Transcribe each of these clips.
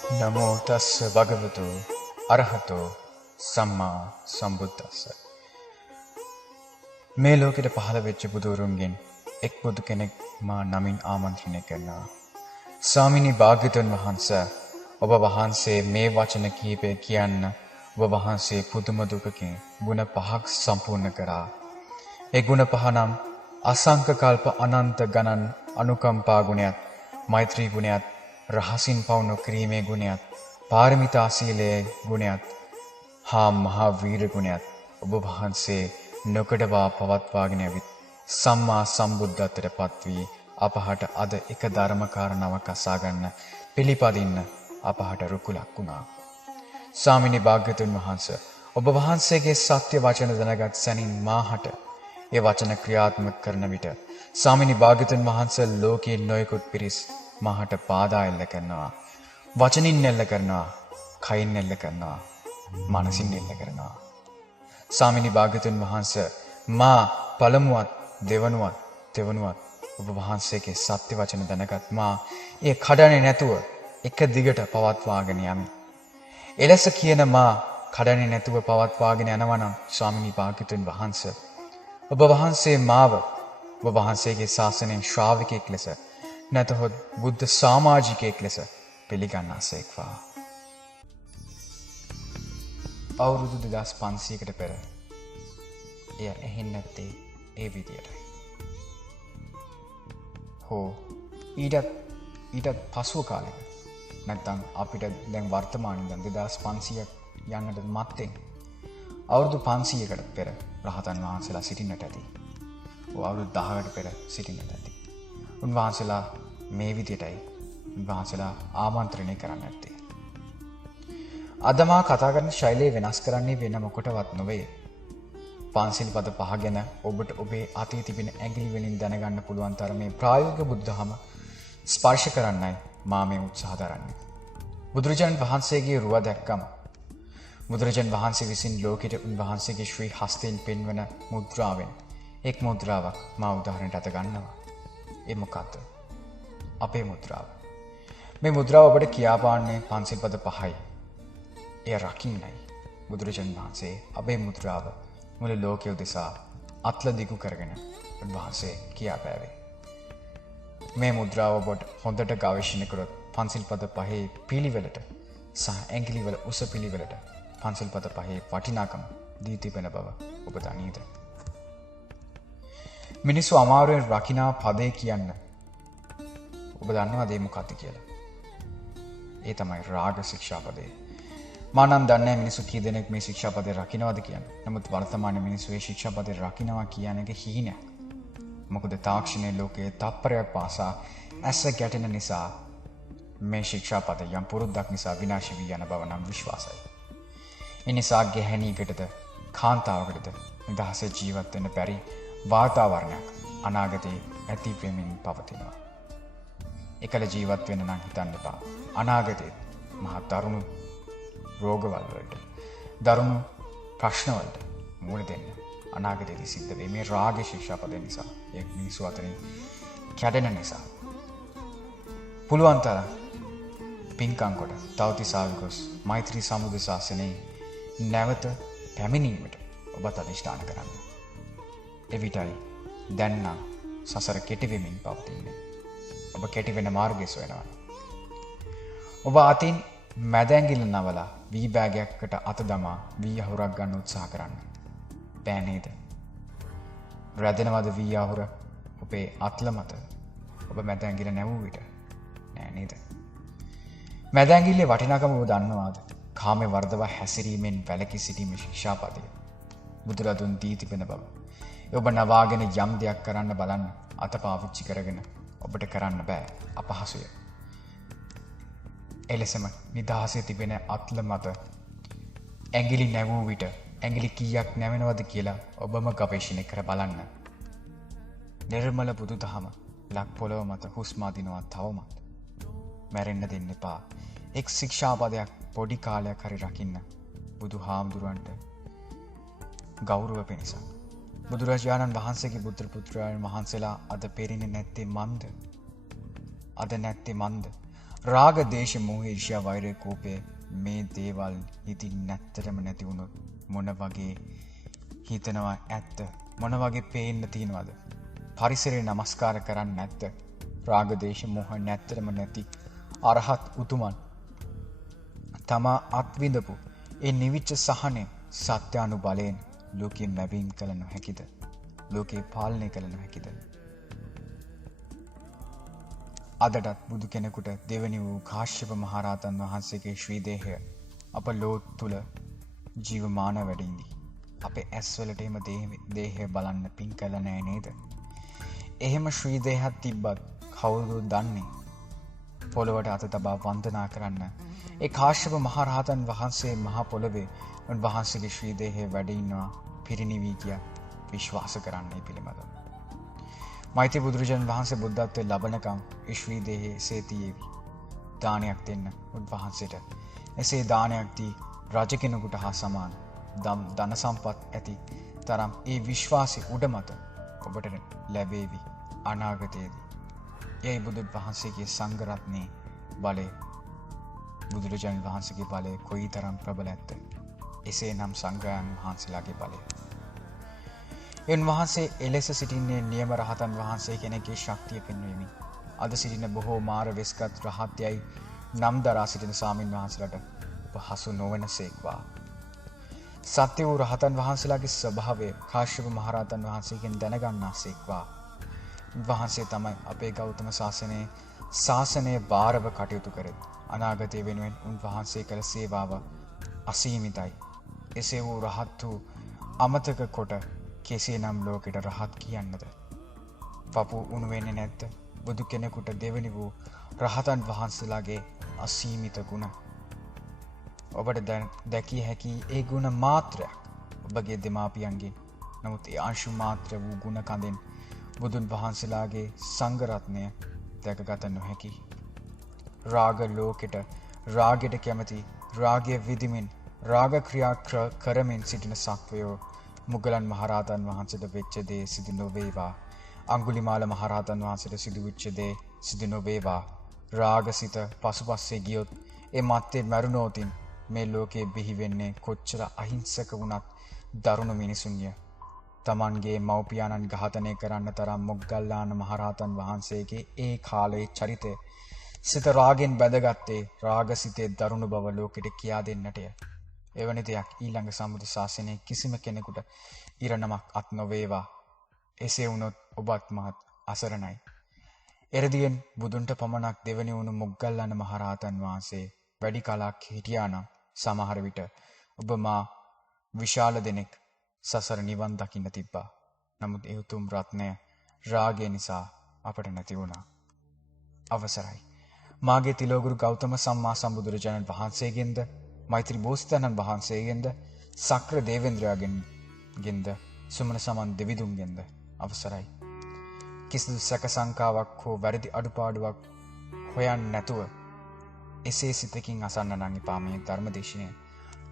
නමෝ තස්ස භගවතු අරහතෝ සම්මා සම්බුද්දස්ස. මේ ලෝකෙට පහළ වෙච්ච බුදුරුන්ගෙන් එක් බුදු කෙනෙක් මා නමින් ආමන්ත්‍රණය කරනවා. ස්වාමිනී භාග්‍යවතුන් වහන්සේ, ඔබ වහන්සේ මේ වචන කීපය කියන්න ඔබ වහන්සේ පුදුම දුකකින් ගුණ පහක් සම්පූර්ණ කරා. ඒ ගුණ පහ නම් අසංක කල්ප අනන්ත ගණන් අනුකම්පා ගුණයත්, මෛත්‍රී ගුණයත්, රහසින් පවු නොකිරීමේ ගුණයත්, පාරමිතා සීලයේ ගුණයත් හා මහා වීර ගුණයත් ඔබ වහන්සේ නොකඩවා පවත්වාගෙන ඇවිත් සම්මා සම්බුද්ධත්වයට පත් වී අපහට අද එක ධර්ම කාරණාවක් අසා ගන්න පිළිපදින්න අපහට රුකුලක් වුණා. ස්වාමිනී භාග්‍යවතුන් වහන්සේ, ඔබ වහන්සේගේ සත්‍ය වචන දැනගත් සැනින් මාහට ඒ වචන ක්‍රියාත්මක කරන විට ස්වාමිනී භාග්‍යවතුන් වහන්සේ ලෝකයේ නොයෙකුත් පිරිස් මාහට බාධා එල්ල කරනවා, වචනින් එල්ල කරනවා, කයින් එල්ල කරනවා, මනසින් එල්ල කරනවා. ස්වාමිනී භාග්‍යවතුන් වහන්සේ, මා පළමුවත් දෙවනුවත් තෙවනුවත් ඔබ වහන්සේගේ සත්‍ය වචන දැනගත් මා ඒ කඩන්නේ නැතුව එක දිගට පවත්වාගෙන යමි. එලෙස කියන මා කඩන්නේ නැතුව පවත්වාගෙන යනවා නම් ස්වාමිනී භාග්‍යවතුන් වහන්සේ, ඔබ වහන්සේ මාව ඔබ වහන්සේගේ ශාසනයෙන් ශ්‍රාවකයෙක් ලෙස නැතහොත් බුද්ධ සමාජිකයෙක් ලෙස පිළිගන්නාසේක්වා. අවුරුදු 2500කට පෙර එය ඇහෙන්නේ නැත්තේ ඒ විදියටයි. හෝ ඊටත් පසුව කාලෙක නැත්නම් අපිට දැන් වර්තමානයේ දැන් 2500ක් යන්නට මත්තෙන් අවුරුදු 500කට පෙර රහතන් වහන්සේලා සිටින්නට ඇති. අවුරුදු 10කට පෙර සිටින්නට ඇති. උන්වහන්සේලා මේ විදියටයි උන්වහන්සේලා ආමන්ත්‍රණය කරන්න ඇත්තේ. අද මා කතා කරන ශෛලිය වෙනස් කරන්නේ වෙන මොකටවත් නොවේ. පන්සිල් පද පහ ගැන ඔබට ඔබේ අතේ තිබෙන ඇඟිලි වලින් දැනගන්න පුළුවන් තරමේ ප්‍රායෝගික බුද්ධහම ස්පර්ශ කරන්නයි මා මේ උත්සාහ දරන්නේ. බුදුරජාණන් වහන්සේගේ රුව දැක්කම බුදුරජාණන් වහන්සේ විසින් ලෝකෙට උන්වහන්සේගේ ශ්‍රී හස්තයෙන් පෙන්වන මුද්‍රාවෙන් එක් මුද්‍රාවක් මා උදාහරණයට අත ගන්නවා. ඒ මොකක්ද? අපේ මුද්‍රාව. මේ මුද්‍රාව ඔබට කියාපාන්නේ පන්සිල් පද පහයි. එය රකින්නයි. බුදුරජාණන් වහන්සේ අපේ මුද්‍රාව මුළු ලෝකය උදෙසා අත්ල දිගු කරගෙන උන්වහන්සේ කියාපෑවේ. මේ මුද්‍රාව ඔබට හොඳට ගවේෂණය කරොත් පන්සිල් පද පහේ පිළිවෙලට සහ ඇඟිලිවල උස පිළිවෙලට පන්සිල් පද පහේ වටිනාකම දී තිබෙන බව ඔබ දනීද? මිනිස්සු අමාරුවෙන් රකිනා පදේ කියන්න ඔබ දන්නවද ඒ මොකක්ද කියලා? ඒ තමයි රාග ශික්ෂාපදේ. මා නම් දන්නේ මිනිස්සු කී දෙනෙක් මේ ශික්ෂාපදේ රකින්නවද කියන්නේ. නමුත් වර්තමානයේ මිනිස්සු මේ ශික්ෂාපදේ රකින්නවා කියන එක හීනයක්. මොකද තාක්ෂණයේ ලෝකයේ තප්පරයක් පාසා ඇස ගැටෙන නිසා මේ ශික්ෂාපද යම් පුරුද්දක් නිසා විනාශ වී යන බව නම් විශ්වාසයි. ඒ නිසා ගැහැණියකටද කාන්තාවකටද නිදහසේ ජීවත් වෙන්න බැරි වාතාවරණයක් අනාගතයේ ඇති වෙමින් පවතිනවා. එකල ජීවත් වෙන්න නම් හිතන්න එපා. අනාගතයේ මහා දරුණු රෝගවල් වලට, දරුණු ප්‍රශ්න වලට මුහුණ දෙන්න අනාගතයේදී සිද්ධ වෙයි මේ රාග ශික්ෂාපද නිසා. ඒ මිනිස්සු අතරින් කැඩෙන නිසා. පුළුවන් තරම් පින්කම් කොට තවතිසාවි ගොස් මෛත්‍රී සමුද ශාසනයේ නැවත පැමිණීමට ඔබත් අධිෂ්ඨාන කරන්න. එවිටයි දැන් නම් සසර කෙටි වෙමින් පවතින්නේ. ඔබ කෙටි වෙන මාර්ගය සොයනවා. ඔබ අතින් මැද ඇඟිල්ල නවලා වී බෑගයකට අත දමා වී අහුරක් ගන්න උත්සාහ කරන්න. බෑ නේද? රැදෙනවද වී අහුර ඔබේ අත්ල මත ඔබ මැද ඇඟිල්ල නැවූ විට? නෑ නේද? මැද ඇඟිල්ලේ වටිනාකම ඔබ දන්නවාද? කාමේ වර්ධව හැසිරීමෙන් වැළකී සිටීමේ ශික්ෂාපදය බුදුරදුන් දී තිබෙන බව. ඔබ නවාගෙන යම් දෙයක් කරන්න බලන්න අත පාවිච්චි කරගෙන ඔබට කරන්න බෑ. අපහසුය. එලෙසම නිදහසේ තිබෙන අත්ල මත ඇඟිලි නැවූ විට ඇඟිලි කීයක් නැවෙනවද කියලා ඔබම ගවේෂණය කර බලන්න. නිර්මල බුදුදහම ලක් පොළොව මත හුස්ම අදිනවා තවමත්. මැරෙන්න දෙන්න එපා. එක් ශික්ෂාපදයක් පොඩි කාලයක් හරි රකින්න බුදු හාමුදුරන්ට ගෞරව පිණිස. බුදුරජාණන් වහන්සේගේ පුත්‍ර පුත්‍රයන් වහන්සේලා අද පෙරෙන්නේ නැත්තේ මන්ද? අද නැත්තේ මන්ද? රාග දේශ මොහ ඊර්ෂ්‍යා වෛරය කෝපය මේ දේවල් ඉතින් නැත්තරම නැති වුණොත් මොන වගේ හිතනවා ඇත්ත මොන වගේ පේන්න තියෙනවද පරිසරේ නමස්කාර කරන්න නැත්ත රාග දේශ මොහ නැත්තරම නැති අරහත් උතුමන් තමා අත්විඳපු ඒ නිවිච්ච සහනේ සත්‍යානුබලයෙන් ලෝකෙ මැවීම් කළ නොහැකිද ලෝකේ පාලනය කළ නොහැකිද අදටත් බුදු කෙනෙකුට දෙවනි වූ කාශ්‍යප මහරහතන් වහන්සේගේ ශ්‍රී දේහය අප ලෝක තුල ජීවමාන වැඩිඳි. අපේ ඇස්වලට එහෙම දේහය බලන්න පින් කළ නෑ නේද? එහෙම ශ්‍රී දේහයක් තිබ්බත් කවුරුද දන්නේ? පොළොවට අත තබා වන්දනා කරන්න. ඒ කාශ්‍යප මහරහතන් වහන්සේ මහ පොළොවේ උන්වහන්සේගේ ශ්‍රී දේහය වැඩ ඉන්නවා පිරිනිවී කියා විශ්වාස කරන්නේ පිළිමද. මෛත්‍රී බුදුරජාණන් වහන්සේ බුද්ධත්වයේ ලබනකම් ඒ ශ්‍රී දේහයේ එසේ තියේවි. දානයක් දෙන්න උන්වහන්සේට. එසේ දානයක් දී රජ කෙනෙකුට හා සමාන ධන සම්පත් ඇති තරම් ඒ විශ්වාසය උඩමත ඔබට ලැබේවි අනාගතයේදී. ඒ බුදුන් වහන්සේගේ සංඝ රත්නයේ බලය බුදුරජාණන් වහන්සේගේ බලය කොයිතරම් ප්‍රබල ඇත්ද? එසේනම් සංඝයාන් වහන්සේලාගේ බලය. උන්වහන්සේ එලෙස සිටින්නේ නියම රහතන් වහන්සේ කෙනෙකුගේ ශක්තිය පෙන්වීමි. අද සිටින බොහෝ මාර වෙස්ගත් රහත්යයි නම් දරා සිටින ස්වාමින් වහන්සේලාට පහසු නොවනසේක්වා. සත්‍ය වූ රහතන් වහන්සේලාගේ ස්වභාවය කාශ්‍යප මහරහතන් වහන්සේගෙන් දැනගන්නාසේක්වා. වහන්සේ තමයි අපේ ගෞතම ශාසනය බාරව කටයුතු කරෙත්. අනාගතය වෙනුවෙන් උන්වහන්සේ කළ සේවාව අසීමිතයි. එසේ වූ රහත් වූ අමතක කොට කෙසේනම් ලෝකෙට රහත් කියන්නද? පපු උණු වෙන්නේ නැද්ද? බුදු කෙනෙකුට දෙවෙනි වූ රහතන් වහන්සේලාගේ අසීමිත ගුණ. ඔබට දැකිය හැකි ඒ ගුණ මාත්‍රයක් ඔබගේ දෙමාපියන්ගෙන්. නමුත් ඒ අංශු මාත්‍ර වූ ගුණ කඳෙන් බුදුන් වහන්සේලාගේ සංඝ රත්නය දැකගත නොහැකි. රාග ලෝකෙට රාගයට කැමති රාගය විදිමින් රාග ක්‍රියා කරමින් සිටින සත්වයෝ මුගලන් මහරහතන් වහන්සේට වෙච්ච දේ සිදු නොවේවා. අඟුලිමාල මහරහතන් වහන්සේට සිදු වෙච්ච දේ සිදු නොවේවා. රාගසිත පසුපස්සේ ගියොත් ඒ මත්තේ මරුණෝතින් මේ ලෝකේ බිහි වෙන්නේ කොච්චර අහිංසක වුණත් දරුණු මිනිසුන්ය. තමන්ගේ මව්පියාණන් ඝාතනය කරන්න තරම් මොග්ගල්ලාන මහරහතන් වහන්සේගේ ඒ කාලයේ චරිතය සිත රාගෙන් බැඳගත්තේ රාගසිතේ දරුණු බව ලෝකෙට කියා දෙන්නටය. එවැනි දෙයක් ඊළඟ සම්බුදු ශාසනයේ කිසිම කෙනෙකුට ඉරණමක් අත් නොවේවා. එසේ වුණොත් ඔබත් මහත් අසරණයි. එරදියෙන් බුදුන්ට පමණක් දෙවනි වුණු මොග්ගල්ලාන මහරහතන් වහන්සේ වැඩි කලක් හිටියානම් සමහර විට ඔබ මා විශාල දෙනෙක් සසර නිවන් දකින්න තිබ්බා. නමුත් ඒ උතුම් රත්නය රාගය නිසා අපට නැති වුණා. අවසරයි. මාගේ තිලෝගුරු ගෞතම සම්මා සම්බුදුරජාණන් වහන්සේගෙන්ද මෛත්‍රී බෝසතාණන් වහන්සේගෙන්ද සක්‍ර දේවේන්ද්‍රයාගෙන්ද සුමන සමන් දෙවිඳුන්ගෙන්ද අවසරයි. කිසිදු සැක සංකාවක් හෝ වැරදි අඩුපාඩුවක් හොයන්නේ නැතුව එසේ සිතකින් අසන්න නම් එපා මේ ධර්මදේශනය.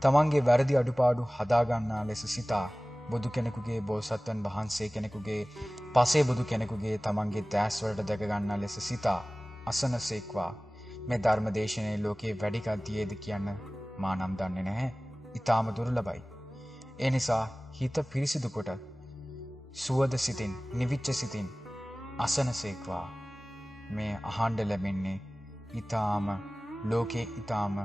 තමන්ගේ වැරදි අඩුපාඩු හදාගන්නා ලෙස සිතා බුදු කෙනෙකුගේ බෝසත්වයන් වහන්සේ කෙනෙකුගේ පසේ බුදු කෙනෙකුගේ තමන්ගේ දැස් වලට දැක ගන්නා ලෙස සිතා අසනසේක්වා. මේ ධර්මදේශනයේ ලෝකේ වැඩි කල්තියේද කියන්න මා නම් දන්නේ නැහැ. ඊටාම දුර්ලභයි. ඒ නිසා හිත පිරිසිදු කොට සුවද සිතින් නිවිච්ච සිතින් අසනසේක්වා. මේ අහඬ ලැබෙන්නේ ඊටාම ලෝකේ ඊටාම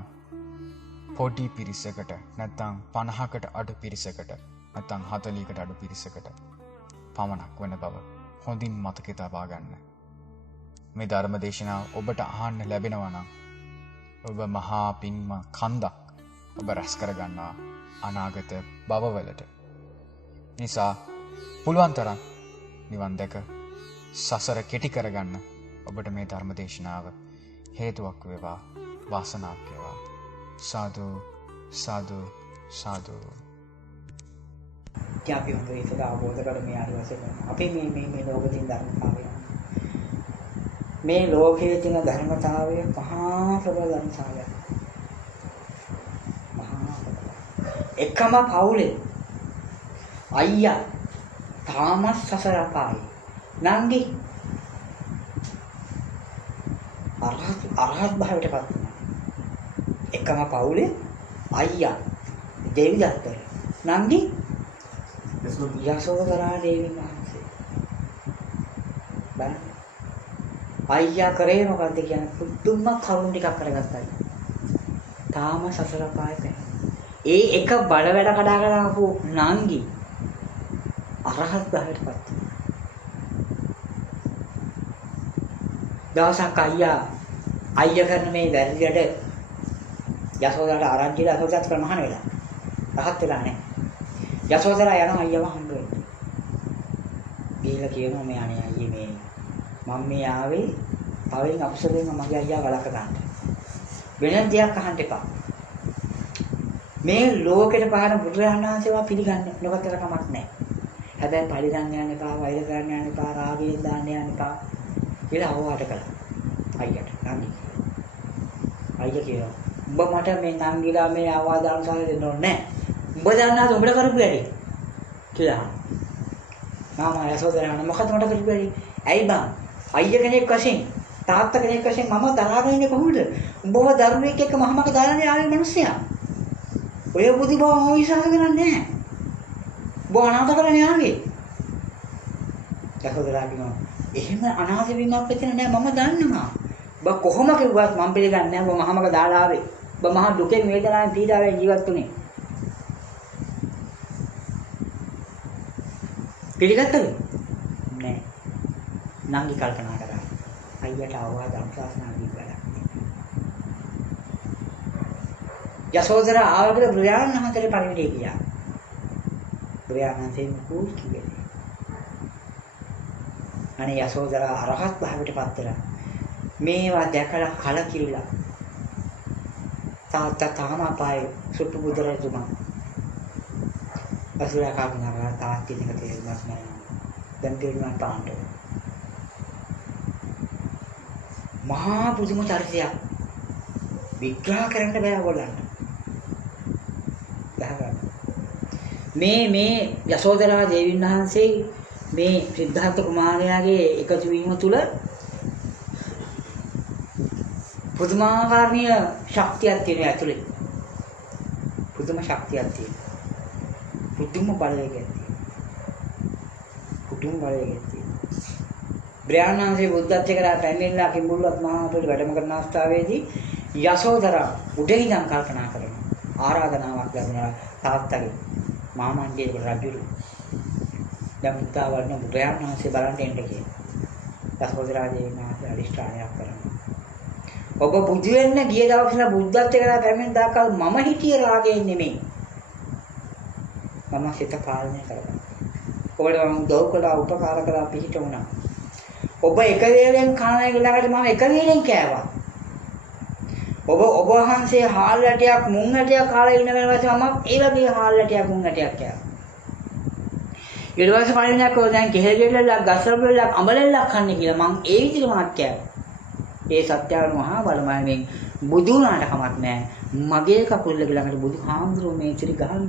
පොඩි පිරිසකට නැත්නම් 50කට අඩු පිරිසකට නැත්නම් 40කට අඩු පිරිසකට පමණක් වන බව හොඳින් මතකේ තබා ගන්න. මේ ධර්ම දේශනාව ඔබට අහන්න ලැබෙනවා නම් ඔබ මහා පින්ම කන්දක් ඔබ රැස් කර ගන්නවා අනාගත භවවලට. නිසා පුළුවන් තරම් නිවන් දැක සසර කෙටි කරගන්න ඔබට මේ ධර්ම දේශනාව හේතුවක් වේවා, වාසනාවක් වේවා. සාදු සාදු සාදු. අපි හොඳ ඒක අවබෝධ කරගන්න ආරවසේ අපි මේ ලෝකෙින් ධර්මතාවය මේ ලෝකයේ තියෙන ධර්මතාවය මහා ප්‍රබල ධර්මතාවයක්. එකම පවුලේ අයියා තාමත් සසර පායි නංගි අරහත් අරහත් භාවයටපත් වුණා. එකම පවුලේ අයියා දෙවි දත්තර නංගි යසෝදරා දේවී වහන්සේ. බලන්න. අයියා කරේ මොකද්ද කියන්නේ පුදුම කරුණ ටිකක් කරගත්තා. තාම සසර පායපේ. ඒ එක බල වැඩ කඩාගෙන ආපු නංගි අරහත් භාවයටපත් වුණා. දවසක් අයියා කරන මේ වැරදියට යසෝදරාට ආරංචිලා යසෝදරාට ප්‍රමහාන වෙලා. රහත් වෙලා නැහැ. යසෝදරා යනවා අයියව හම්බ වෙන්න. ගිහලා කියනවා මේ අනේ අයියේ මේ මම මේ ආවේ පවෙන් අපසරෙන් මගේ අයියා වලක ගන්න. වෙන දෙයක් අහන්න එපා. මේ ලෝකෙට පහන බුදුරජාණන් වහන්සේව පිළිගන්නේ නොකතර කමක් නැහැ. හැබැයි පරිදන් යන්න එපා, වෛර කරන්න යන්න එපා, රාගයෙන් දාන්න යන්න එපා කියලා අවවාද කළා. අයියට නංගි. අයියා කියනවා උඹ මට මේ නංගිලා මේ අවවාද අනුසාර දෙන්න ඕනේ නැහැ. උඹ දන්නාද උඹට කරපු වැඩේ කියලා. මාමා යසෝදරා මොකද මට කරපු වැඩේ? ඇයි බං? අයියා කෙනෙක් වශයෙන් තාත්තා කෙනෙක් වශයෙන් මම තරහගෙන ඉන්නේ කොහොමද? උඹව දරුවෙක් එක්ක මහමක දාලානේ ආවේ මිනිස්සයා. ඔය බුදි බව මම විශ්වාස කරන්නේ නැහැ. උඹ අනාථ කරන්නේ ආවේ. යසෝදරා කියනවා එහෙම අනාථ වීමක් වෙන්නේ නැහැ මම දන්නවා. ඔබ කොහොම කිව්වත් මම පිළිගන්නේ නැහැ. ඔබ මහමක දාලා ආවේ. ඔබ මහා දුකෙන් වේදනාවෙන් පීඩාවෙන් ජීවත් වුනේ. පිළිගත්තද? නෑ. නංගි කල්පනා කරා. අයියට අවවාද අනුශාසනා දීලා. යසෝදරා ආවගේ බුදුරජාණන් වහන්සේට පරිවිඩේ ගියා. බුදුරජාණන් වහන්සේ මුකුත් කිව්වේ නෑ. අනේ යසෝදරා අරහත් භාවයටපත් වෙලා මේවා දැකලා කලකිරිලා තාත්තා තාම අපායේ සුට්ටු බුදුරජතුමා අසුරා කරුණාකර තාත්ති දෙක තේරුම්ක් නැහැ. දැන් තේරුම් පාන්න. මහා පුදුම චරිතයක් විග්‍රහ කරන්න බෑ ඔයගොල්ලන්ට. මේ යසෝදරා දේවීන් වහන්සේ මේ සිද්ධාර්ථ කුමාරයාගේ එකතු වීම තුළ පුදුමාකාරණීය ශක්තියක් තියෙනවා ඇතුලේ. පුදුම ශක්තියක් තියෙනවා. පුදුම බලයක් තියෙනවා. පුදුම බලයක් තියෙනවා. බ්‍රහ්මණන්සේ බුද්ධත්වයට කරා පැමිණලා කිඹුල්වත් මහාතුල වැඩම කරන අවස්ථාවේදී යසෝදරා උඩින්නම් කල්පනා කරනවා. ආරාධනාවක් ලැබුණා තාත්තගේ මාමන්ගේ රජුරු. දැන් පුතාවල්න බ්‍රහ්මණන්සේ බලන්න එන්න කියලා. යසෝදරා දේවීන් වහන්සේ අදිෂ්ඨානයක් කරනවා. ඔබ බුදු වෙන්න ගිය දවසේ බුද්ධත්වයට කරා පැමිණ දාකල් මම හිටියේ රාගයෙන් නෙමෙයි. මම සිත පාලනය කරගන්නවා. ඔබට මම උදව් කළා උපකාර කළා පිහිට වුණා. ඔබ එක වේලෙන් කන ළඟට මම එක වේලෙන් කෑවා. ඔබ වහන්සේ හාල් රැටයක් මුං රැටයක් කාලා ඉන්න වෙලාවට මම ඒ වගේ හාල් රැටයක් මුං රැටයක් කෑවා. ඊට පස්සේ පණිනක් ඔය දැන් කෙහෙල් ගෙල්ලක් ගස්වල වෙලක් අඹලෙල්ලක් කන්නේ කියලා මම ඒ විදිහට මාත් කෑවා. ඒ සත්‍යවල මහා බලමයෙන් බුදු වුණාට කමක් නැහැ. මගේ කකුල් ළඟට බුදු හාමුදුරුවෝ මේ ඉතිරි ගහන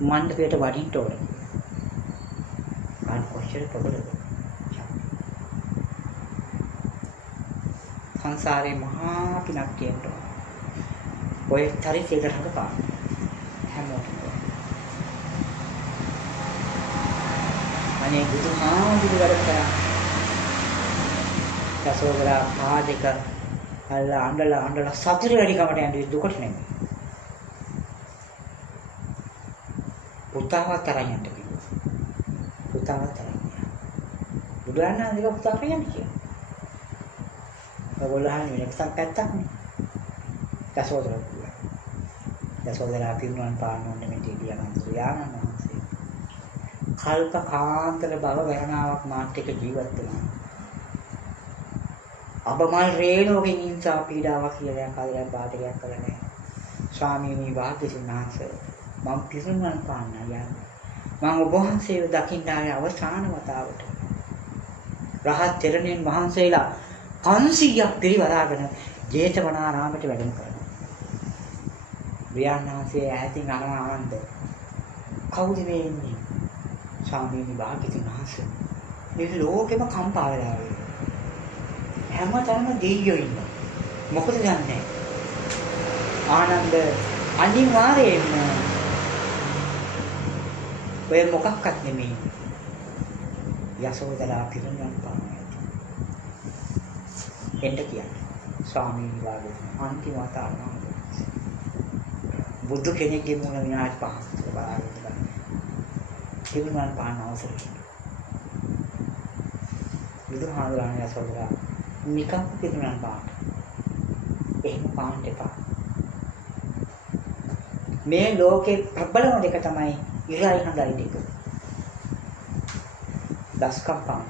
මණ්ඩපයට වඩින්න ඕනේ. ගන්න කොච්චර ප්‍රබලද? සංසාරේ මහා පිනක් කියනවා. ඔය චරිතයකට හදපාන හැමෝටම. අනේ බුදු හාමුදුරුවෝ වැඩ කරා. යසෝදරා පාදක අල්ලා අඬලා සතුරු වැඩි කමට යන්නේ දුකට නෙමෙයි. පුතාවත් තරම් යන්න කිව්වා. පුතාවත් තරම්. බුදුරණන් අනික පුතා කියන්නේ කියලා. ඔයගොල්ලෝ අහන්නේ නැත්තම් පැත්තක් නේ. යසෝදරා කිව්වා. යසෝදරා පිරුණන් පාන්න ඕනේ මේ දෙවියන් වහන්සේ. කල්ප කාන්තර බව ගණනාවක් මාත් එක්ක ජීවත් වෙනවා. අපමණ රේණුවකින් ඉන්සා පීඩාවක් කියලා කාලයක් බාධකයක් කළා නෑ. ස්වාමීනි වාග්යතුන් වහන්සේ මම පිරුණන් පාන්න යන්නේ. මම ඔබ වහන්සේව දකින්න ආවේ අවසාන වතාවට. රහත් තෙරණියන් වහන්සේලා 500ක් පිරිවරාගෙන ජේතවනාරාමයට වැඩම කරනවා. ව්‍යානාසේ ඈතින් අනවන්ද කවුද මේ ඉන්නේ? ස්වාමීනි වාග්යතුන් වහන්සේ. මේ ලෝකෙම කම්පා වෙලා ආවේ. හැමතැනම දෙයියෝ ඉන්නවා. මොකද දන්නේ? ආනන්ද අනිවාර්යයෙන්ම ඔය මොකක්වත් නෙමෙයි. යසෝදරා පිරිනමන පානවා. එන්න කියන්නේ. ස්වාමීන් වහන්සේ අන්තිම වතාවම බුදු කෙනෙක්ගේ මුණ විනාඩි 5ක් බලාගෙන ඉඳලා පිරිනමන පාන අවසරයි. බුදුහාමුදුරනේ යසෝදරා නිකම් පිරිනමන පාන. එහෙම පාන්න එපා. මේ ලෝකේ ප්‍රබලම දෙක තමයි ඉරයි හඳයි දෙක. දස්කම් පාන්න.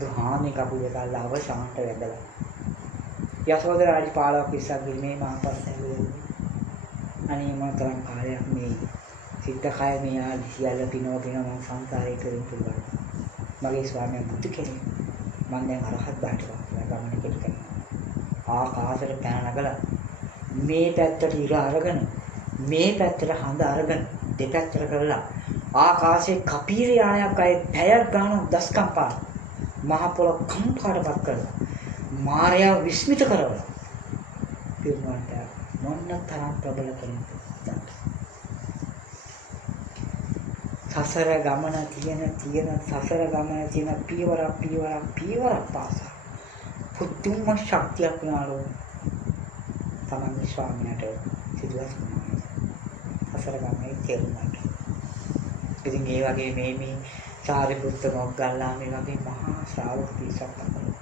දුහාමේ කපුවේ ගාලා අවසානට වැදලා. යසෝදරාගේ පාලක පිස්සක් මේ මාපස්සෙන් අනේ මම තරම් කාලයක් මේ සිද්ධ කය මේ ආදි සියල්ල පිනව මම සංසාරේ කරේ පුළුවන්. මගේ ස්වාමීන් බුදු කෙනෙක්. මම දැන් අරහත් බාටපත් ගමන කෙලිකන. ආකාශයට පැන නගලා මේ පැත්තට ඉර අරගෙන මේ පැත්තට හඳ අරගෙන දෙපැත්තට කරලා ආකාශයේ කපීර යානයක් අය පැයක් ගන්න දස්කම් පාන මහ පොළොව කම්පාටපත් කරලා මාර්යා විස්මිත කරවලා පිරුණාට මොන්න තරම් ප්‍රබල කෙනෙක්ද සසර ගමන තියෙන සසර ගමන තියෙන පියවරක් පාසා පුදුම ශක්තියක් නාලෝ තමයි ස්වාමීන්ට සිදුවස් වුණා සසර ගමනේ තේරුණාට ඉතින් ඒ වගේ මේ සාරිපුත්ත මොග්ගල්ලා මේ වගේ මහා ශ්‍රාවක පිරිසක් තමයි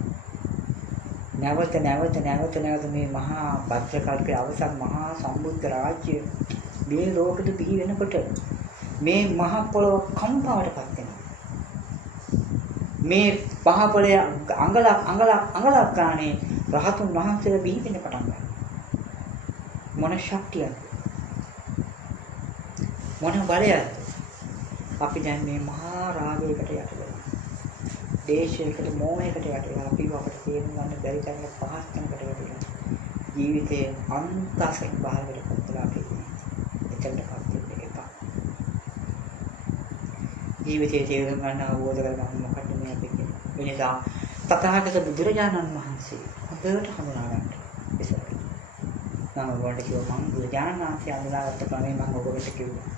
නැවත මේ මහා භද්‍රකල්පයේ අවසන් මහා සම්බුද්ධ රාජ්‍ය මේ ලෝකෙට බිහි වෙනකොට මේ මහ පොළොව කම්පාවටපත් වෙනවා මේ මහ පොළොවේ අඟලක් ගානේ රහතුන් වහන්සේලා බිහි වෙන්න පටන් ගන්නවා මොන ශක්තියද මොන බලයද අපි දැන් මේ මහා රාගයකට යට වෙලා දේශයකට මෝහයකට යට වෙලා අපි අපට තේරුම් ගන්න බැරි තරම් පහස්තනකට වැටෙලා ජීවිතයේ අන්තසෙන් බාහිරට පත්ලා අපි එතනට පත් වෙන්න එපා ජීවිතයේ තේරුම් ගන්න අවබෝධ කරගන්න මොකක්ද මේ අපි කියන්නේ එනිසා තථාගත බුදුරජාණන් වහන්සේ හොඳට හඳුනා ගන්න ඉස්සරහ නම් වලට කිව්වා මම බුදුරජාණන් වහන්සේ හඳුනාගත්ත ක්‍රමය මම ඔබට කිව්වා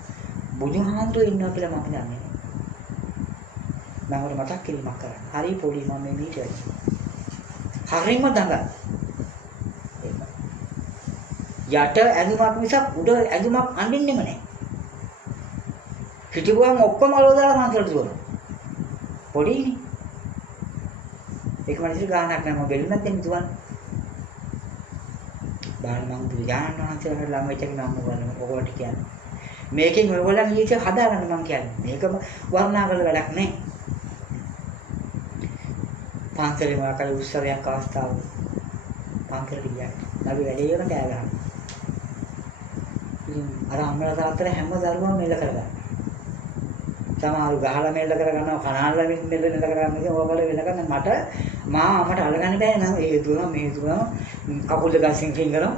බුදුහාමුදුරුවෝ ඉන්නවා කියලා මම දන්නේ නැහැ. මම උඩ මතක් කිරීමක් කරා. හරි පොඩි මම මේ මීට වැඩි. හරිම දඟ. යට ඇඳුමක් මිසක් උඩ ඇඳුමක් අඳින්නෙම නැහැ. පිටිබුවම ඔක්කොම අලෝදාලා මාතලට දුවනවා. පොඩිනේ. ඒක මනසේ ගානක් නැහැ මම බෙල්ලුණත් දෙන්න දුවන්නේ. බාල මම බුදුජානක වහන්සේලාට ළඟ වෙච්ච කෙනා මම ඔයගොල්ලන්ට කියන්නේ. මේකෙන් ඔයගොල්ලන් ඊට හදාගන්න මම කියන්නේ. මේකම වර්ණනා කරලා වැඩක් නැහැ. පාන්තරේ මාකල උත්සවයක් අවස්ථාව. පාන්තර ගියා. අපි වැඩේ කරන කෑ ගහනවා. ඉතින් අර අම්මලා තාත්තලා හැම දරුවම මෙල්ල කරගන්නවා. සමහරු ගහලා මෙල්ල කරගන්නවා, කනාල්ලා මෙල්ල කරගන්නවා. ඕගොල්ලෝ වෙල ගන්න මට අම්මට අල්ලගන්න බෑ නේද? ඒ දුවනවා මේ දුවනවා කකුල් දෙක අස්සෙන් කරනවා.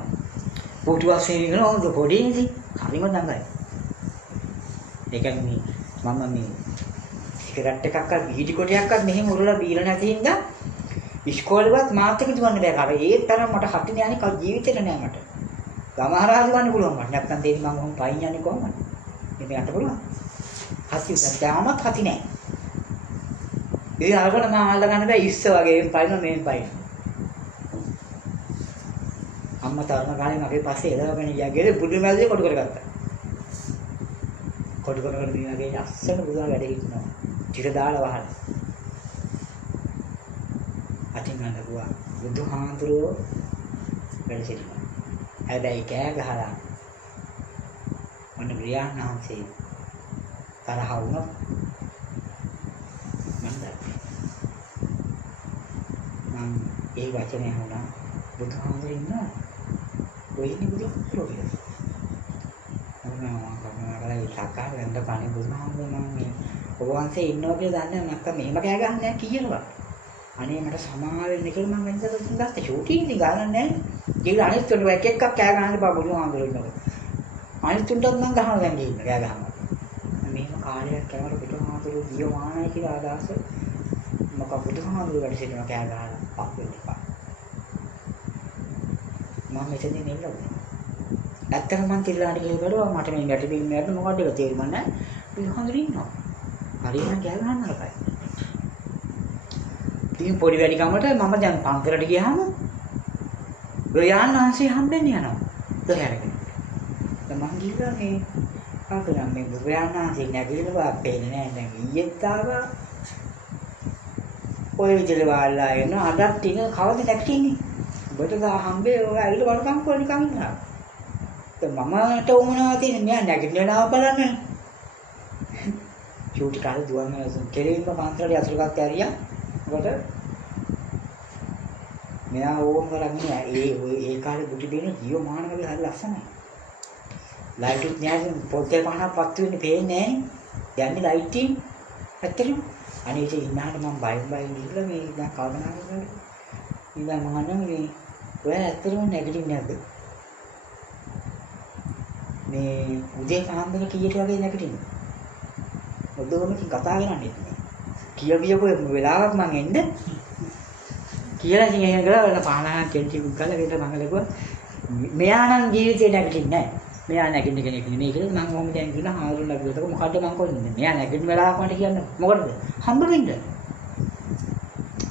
පුටුවක් සෙන් කරනවා. හොඳ පොඩි ඉඳි. හරිම දඟයි. ඒ කියන්නේ මම මේ සිගරට් එකක්වත් බීඩි කොටයක්වත් මෙහෙම උරලා බීලා නැති හින්දා ඉස්කෝලේවත් මාත් එක්ක දුවන්න බෑ. අර ඒ තරම් මට හතින යන්නේ කව ජීවිතේට නෑ මට. ගමහරහා දුවන්න පුළුවන් මට. නැත්තම් දෙන්නේ මම කොහොම පයින් යන්නේ කොහොමද? මේ යන්න පුළුවන්. හති උදැමත් හති නෑ. ඒ අරගෙන මම අල්ල ගන්න බෑ ඉස්ස වගේ පයින් මෙහෙම පයින්. අම්මා තරණ කාලේ මගේ පස්සේ එළවගෙන ගියාගේ බුදු මැල්ලේ කොට කරගත්තා. කොට කරගෙන මේ වගේ අස්සන බුදුහා වැඩ හිටිනවා. ටික දාලා වහලා. අතින් ගන්නවා බුදුහාඳුරෝ වැඩ සිටිනවා. හැබැයි කෑ ගහලා මොන බ්‍රියානාන්සේ තරහ වුණා. මම ඒ වචනේ අහුණා බුදුහාඳුරෝ ඉන්නවා. ඔය ඉන්නේ බුදුහාඳුරෝ කියලා. මම සාකා වෙන්න කණේ බුදුහාමුදුරුවෝ මම මේ ඔබ වහන්සේ ඉන්නවා කියලා දන්නේ නැත්නම් මෙහෙම කෑ ගහන්නේ නැහැ කියනවා. අනේ මට සමාව වෙන්න කියලා මම වෙනදට ගත්තා ෂූටින් ඉතින් ගානක් නැහැ. ඒක අනිත් තුන එක එකක් කෑ ගහන්න බා බුදුහාමුදුරුවෝ ඉන්නකොට. අනිත් තුන්ටත් මම ගහනවා දැන් ගිහින් කෑ ගහනවා. මෙහෙම කාලයක් යනකොට බුදුහාමුදුරුවෝ දියමානයි කියලා අදහස මොකක් බුදුහාමුදුරුවෝ වැඩ සිටිනවා කෑ ගහලා පක් වෙන්න එපා. මම මෙතනින් නෙල්ලුවා. ඇත්තටම මම තිරලාට ගිහින් බලුවා මට මේ ගැටි බිම් එකකට මොකක්ද ඒක තේරුම් නැහැ. පිළිහඳුරින් ඉන්නවා. හරියන ගෑ ගන්න නරකයි. ඉතින් පොඩි වැඩි කමට මම දැන් පන්සලට ගියාම ගෝයාන් ආන්සේ හම්බෙන්න යනවා. දොරහැරගෙන. දැන් මං ගිහලා මේ ආකරම් මේ ගෝයාන් ආන්සේ නැගිටිනවා පේන්නේ නැහැ. දැන් ඊයේත් ආවා. ඔය විදිහට වාල්ලා එන අදත් තින කවද නැගිටින්නේ? ඔබට දා හම්බේ ඔය ඇවිල්ලා බලපන් කොහොම නිකන් ඉන්නවා. දැන් මමට උමනවා තියෙන මෙයා නැගිටිනවා බලන්න. චූටි කාලේ දුවම කෙරෙන්න පන්සලට යතුරුගත් ඇරියා. මොකද මෙයා ඕම් කරන්නේ ඒ කාලේ බුටි දෙන ජීවමාන වගේ හරි ලස්සනයි. ලයිට් නෑ පොත්තේ පහනක් පත් වෙන්නේ පේන්නේ නෑනේ. යන්නේ ලයිට් එකෙන්. ඇත්තටම අනේ ඉතින් ඉන්නහට මම බයින් ගිහලා මේ දැන් කල්පනා කරනවා. ඉතින් මම අහන්නේ ඔය ඇත්තටම නැගිටින්නේ නැද්ද? මේ උදේ පාන්දර කීයට වගේ නැගිටින්නේ? ඔදොම කතා කරන්නේ. කියපියපු වෙලාවක් මං එන්න කියලා ඉතින් එහෙම කරලා පානහන් කෙන්ටි ගාලා ගෙදර මම ලැබුවා. මෙයා නම් ජීවිතේ නැගිටින්නේ නැහැ. මෙයා නැගිටින්න කෙනෙක් නෙමෙයි කියලා මම ඔහොම දැන් කියලා හාමුදුරුවෝ ලැබුවා. මොකද්ද මං කොන්නේ? මෙයා නැගිටින වෙලාවක් මට කියන්න. මොකටද? හම්බ වෙන්න.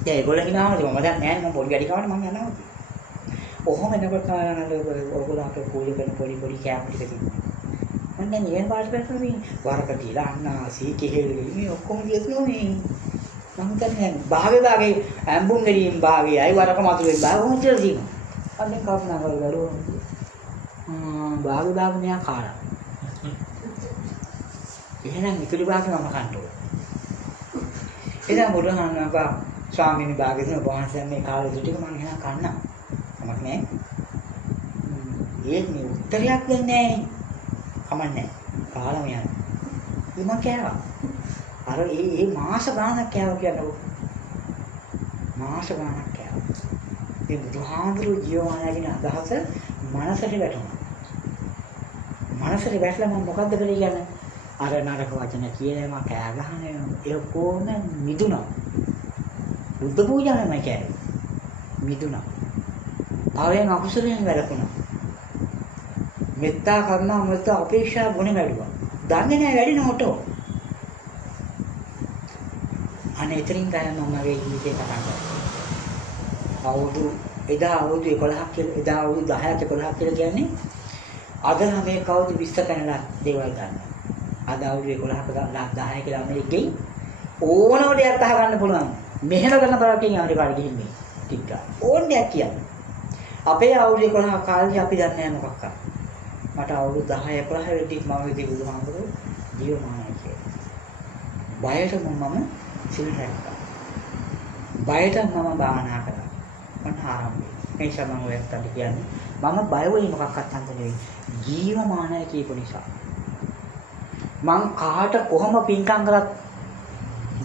ඒ ඒගොල්ලෝ හිනාම මම දැන් නෑ මම පොඩි වැඩි කවට මම යනවා. ඔහොම එනකොට ඔයගොල්ලෝ අපේ කෝලි කරන පොඩි කැම්ප් ටික තිබුණා. මම දැන් ඉගෙන පාස් කරලා මේ වරක තියලා අන්නාසී කෙහෙලි මේ ඔක්කොම කියනවා මේ මම හිතන්නේ භාගේ ඇම්බුම් ගෙඩියෙන් භාගේ අය වරක මතුවේ භාගොම කියලා තියෙනවා. අන්න කල්පනා කරලා භාගේ මෙයා කාලා. එහෙනම් ඉතුරු භාගේ මම කන්න ඕන. එදා මුරුහානක ස්වාමීන් වහන්සේ වහන්සේ මේ කාලේ ටික මම එහෙනම් කන්නම්. කමක් නෑ. මේ උත්තරයක් දෙන්නේ නෑනේ. කමක් නෑ. කාලම යනවා. ඉතින් මම කෑවා. අර ඒ මාස ගානක් කෑවා කියනකො. මාස ගානක් කෑවා. මේ බුදුහාමුදුරුවෝ ජීවමානගෙන අදහස මනසට වැටුණා. මනසට වැටලා මම මොකද්ද කළේ කියන්නේ? අර නරක වචන කියලා මම කෑ ගහන ඒ කොහොම මිදුණා. බුද්ධ පූජාවෙම කෑවේ. මිදුණා. භවයෙන් අකුසලයෙන් වැළකුණා. මෙත්තා කරුණා මෙත්තා අපේක්ෂා ගුණ වැඩුවා. දන්නේ නැහැ වැඩිනකොට. අනේ එතනින් තමයි මම මගේ ජීවිතේ පටන් ගත්තේ. එදා අවුරුදු 11ක් කියලා එදා අවුරුදු 10ක් 11ක් කියලා කියන්නේ අද මේ කවුද 20 කනලා දේවල් ගන්න. අද අවුරුදු 11ක 10 කියලා මේකෙන් ඕනම දෙයක් අහ ගන්න පුළුවන්. මෙහෙම කරන බරකින් ඇමරිකාවට ගිහින් මේ ටික ඕන දෙයක් කියන්නේ. අපේ අවුරුදු 11 කාලේ අපි දන්නේ නැහැ මොකක්ද. මට අවුරුදු 10 11 වෙද්දි මම විදි බුදුහාමුදුරුවෝ ජීවමානයි කියලා. බයට මම සිල් රැක්කා. බයට මම භාවනා කරා. මම ආරම්භයි. මේ සමම ඔයත් කියන්නේ මම බය වෙයි මොකක්වත් අන්ත නෙවෙයි. ජීවමානයි කියපු නිසා. මං කාට කොහොම පින්කම් කරත්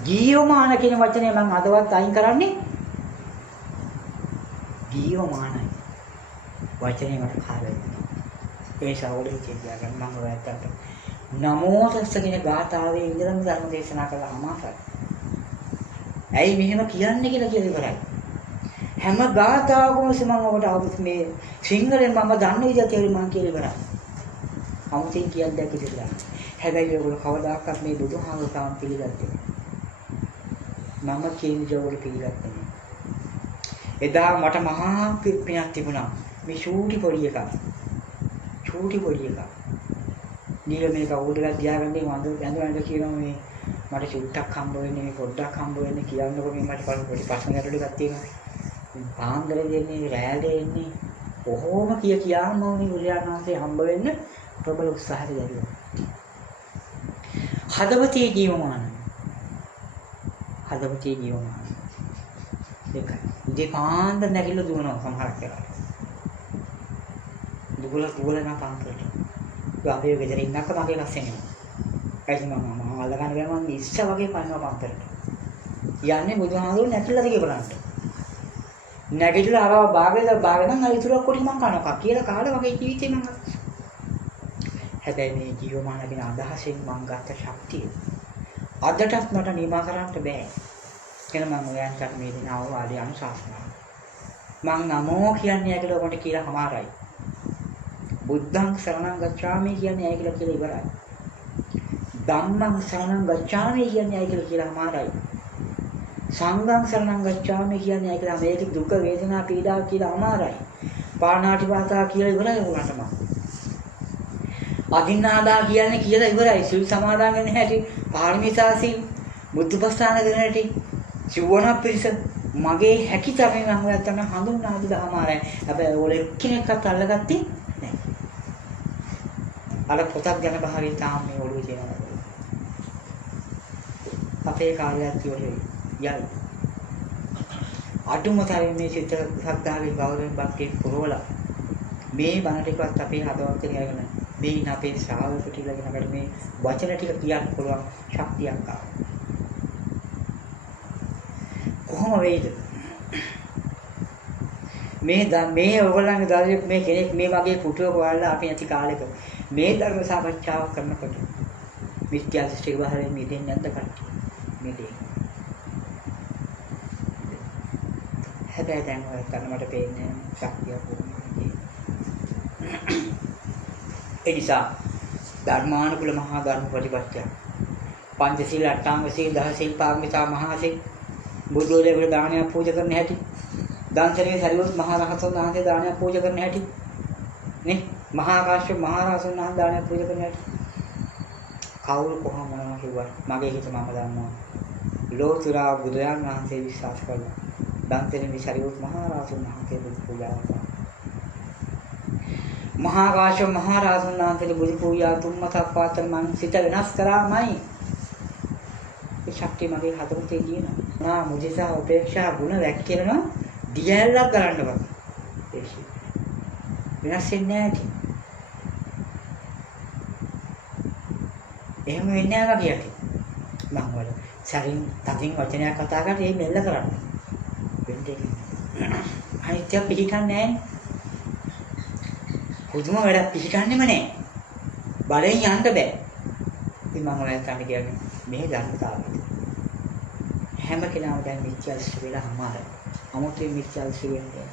ජීවමාන කියන වචනේ මම අදවත් අයින් කරන්නේ ජීවමානයි. වචනේ මට කාලෙයි. ඒ ශාවලේ කියන්න මම ඔයත් නමෝ තස්ස කියන ගාථාවේ ඉඳන් ධර්ම දේශනා කළා අමාසයි. ඇයි මෙහෙම කියන්නේ කියලා ඉවරයි. හැම ගාථාවකම මම ඔබට ආවොත් මේ සිංහලෙන් මම දන්න විදිහට තේරුම් මම කියලා ඉවරයි. අමුතින් කියන්නේ කිසිලා. හැබැයි ඒගොල්ලෝ කවදාකවත් මේ බුදුහාමුදුරුවෝ පිළිගත්තේ නැහැ. මම කියන ජෝඩ පිළිගත්තේ නැහැ. එදා මට මහා පිරිපිනක් තිබුණා. මේ චූටි පොඩි එකක්. නිල මේක උඩට තියාගන්නේ මන්ද කියනවා මේ මට චුට්ටක් හම්බ වෙන්නේ මේ පොඩ්ඩක් හම්බ වෙන්නේ කියන්නකො මේ මට පොඩි ප්‍රශ්න ගැටලු ටිකක් තියෙනවා. පාන්දරේ දෙන්නේ රැළේ එන්නේ කොහොම කියාම මේ බුදුරජාණන්සේ හම්බ වෙන්න ප්‍රබල උත්සාහය දැරුවා. හදවතේ ජීවමාන. දෙකයි. ඉතින් පාන්දර නැගිලා දුවනවා සමහරක් වෙලාවට. දුගල නම් පාන්දරට. අපේ ගෙදර ඉන්නක මගේ ලස්සන එනවා. ඇයි මම අල්ලගන්න ගියාම මම ඉස්ස වගේ පයින්නවා පාන්දරට. යන්නේ බුදුහාමුදුරුවෝ නැතිලාද කියලා බලන්න. නැගිටලා ආව බාගෙන අර ඉතුරුක් කොටි මං කනවා කියලා කාලා වගේ ජීවිතේ මං හැබැයි මේ ජීවමාන කියන අදහසෙන් මං ගත්ත ශක්තිය අදටත් මට නිමා කරන්න බෑ. කියලා මම ඔයන්ට මේ දින අවවාදී අනුශාසනා. මං නමෝ කියන්නේ ඇයි කියලා ඔකට කියලා හමාරයි. බුද්ධං සරණං ගච්ඡාමි කියන්නේ ඇයි කියලා ඉවරයි. ධම්මං සරණං ගච්ඡාමි කියන්නේ ඇයි කියලා හමාරයි. සංඝං සරණං ගච්ඡාමි කියන්නේ ඇයි කියලා මේක දුක වේදනා පීඩා කියලා හමාරයි. පාණාතිපාතා කියලා ඉවරයි උනට මං. අදින්නාදා කියන්නේ කියලා ඉවරයි. සිල් සමාදන් වෙන හැටි, පාරමිතාසීල්, බුද්ධපස්ථාන කරන හැටි, සිවණ පිරිස මගේ හැකි තරමින් මම ඔයත් ගන්න හඳුන්වා දහමාරයි. හැබැයි ඔය එක්කෙනෙක්වත් අල්ලගත්තේ නැහැ. අර පොතක් ගැන බහරින් තාම මේ ඔළුවේ තියෙනවා. අපේ කාර්යයත් යෝලේ යයි. අඩුම තරමේ මේ චිත්ත සද්ධාවේ ගෞරවයෙන් බක්කේ පුරවලා මේ බණ ටිකවත් අපේ හදවතට ගියගෙන මේ ඉන්න අපේ ශ්‍රාවක ටිකලගෙනකට මේ වචන ටික කියන්න පුළුවන් ශක්තියක් ආවා. කොහොම වෙයිද? මේ ඔයගොල්ලන්ගේ දරුවෙක් මේ කෙනෙක් මේ වගේ පුටුවක වල්ලා අපි නැති කාලෙක මේ ධර්ම සාකච්ඡාවක් කරනකොට මිත්‍යා දෘෂ්ටි වහරෙන් මිදෙන්නේ නැද්ද කට්ටිය? මිදෙන්නේ. හැබැයි දැන් ඔය කරන මට පේන්නේ ශක්තියක් වුණේ. ඒ නිසා ධර්මානුකූල මහා ධර්ම ප්‍රතිපත්තිය පංචශීල අටාංග සීල දහ සීල් පාරමිතා මහා සීල් බුදුරජාණන් දානයක් පූජා කරන හැටි දන්සලේ සරියොත් මහා රහතන් වහන්සේ දානයක් පූජා කරන හැටි නේ මහා කාශ්‍යප මහා රහතන් වහන්සේ දානයක් පූජා කරන හැටි කවුරු කොහොම මොනවා කිව්වත් මගේ හිත මම දන්නවා ලෝතුරා බුදුරජාණන් වහන්සේ විශ්වාස කරනවා දන්සලේ සරියොත් මහා රහතන් වහන්සේ බුදු පූජා කරනවා මහා කාශ්‍යප මහා රහතන් වහන්සේ බුදු පූජා තුන්මතක් පාතර මම සිත වෙනස් කරාමයි ඒ ශක්තිය මගේ හදවතේ තියෙනවා මුදිතා උපේක්ෂා ගුණ වැක්කිරනවා දියැලක් ගන්න බෑ ඒක වෙනස් වෙන්නේ නැහැ එහෙම වෙන්නේ නැහැ වගේ මම වල සරින් තදින් වචනයක් කතා කරලා ඒ මෙල්ල කරන්න වෙන්නේ අනිත්‍ය පිළිගන්නේ නැහැ පුදුම වැඩක් පිළිගන්නෙම නැහැ බලෙන් යන්න බෑ ඉතින් මම ඔයත් අන්න කියන්නේ මේ ධර්මතාවය හැම කෙනාම දැන් මිත්‍යා දෘෂ්ටි වෙලා අමාරුයි. අමුතුවෙන් මිත්‍යා දෘෂ්ටි වෙන්නේ.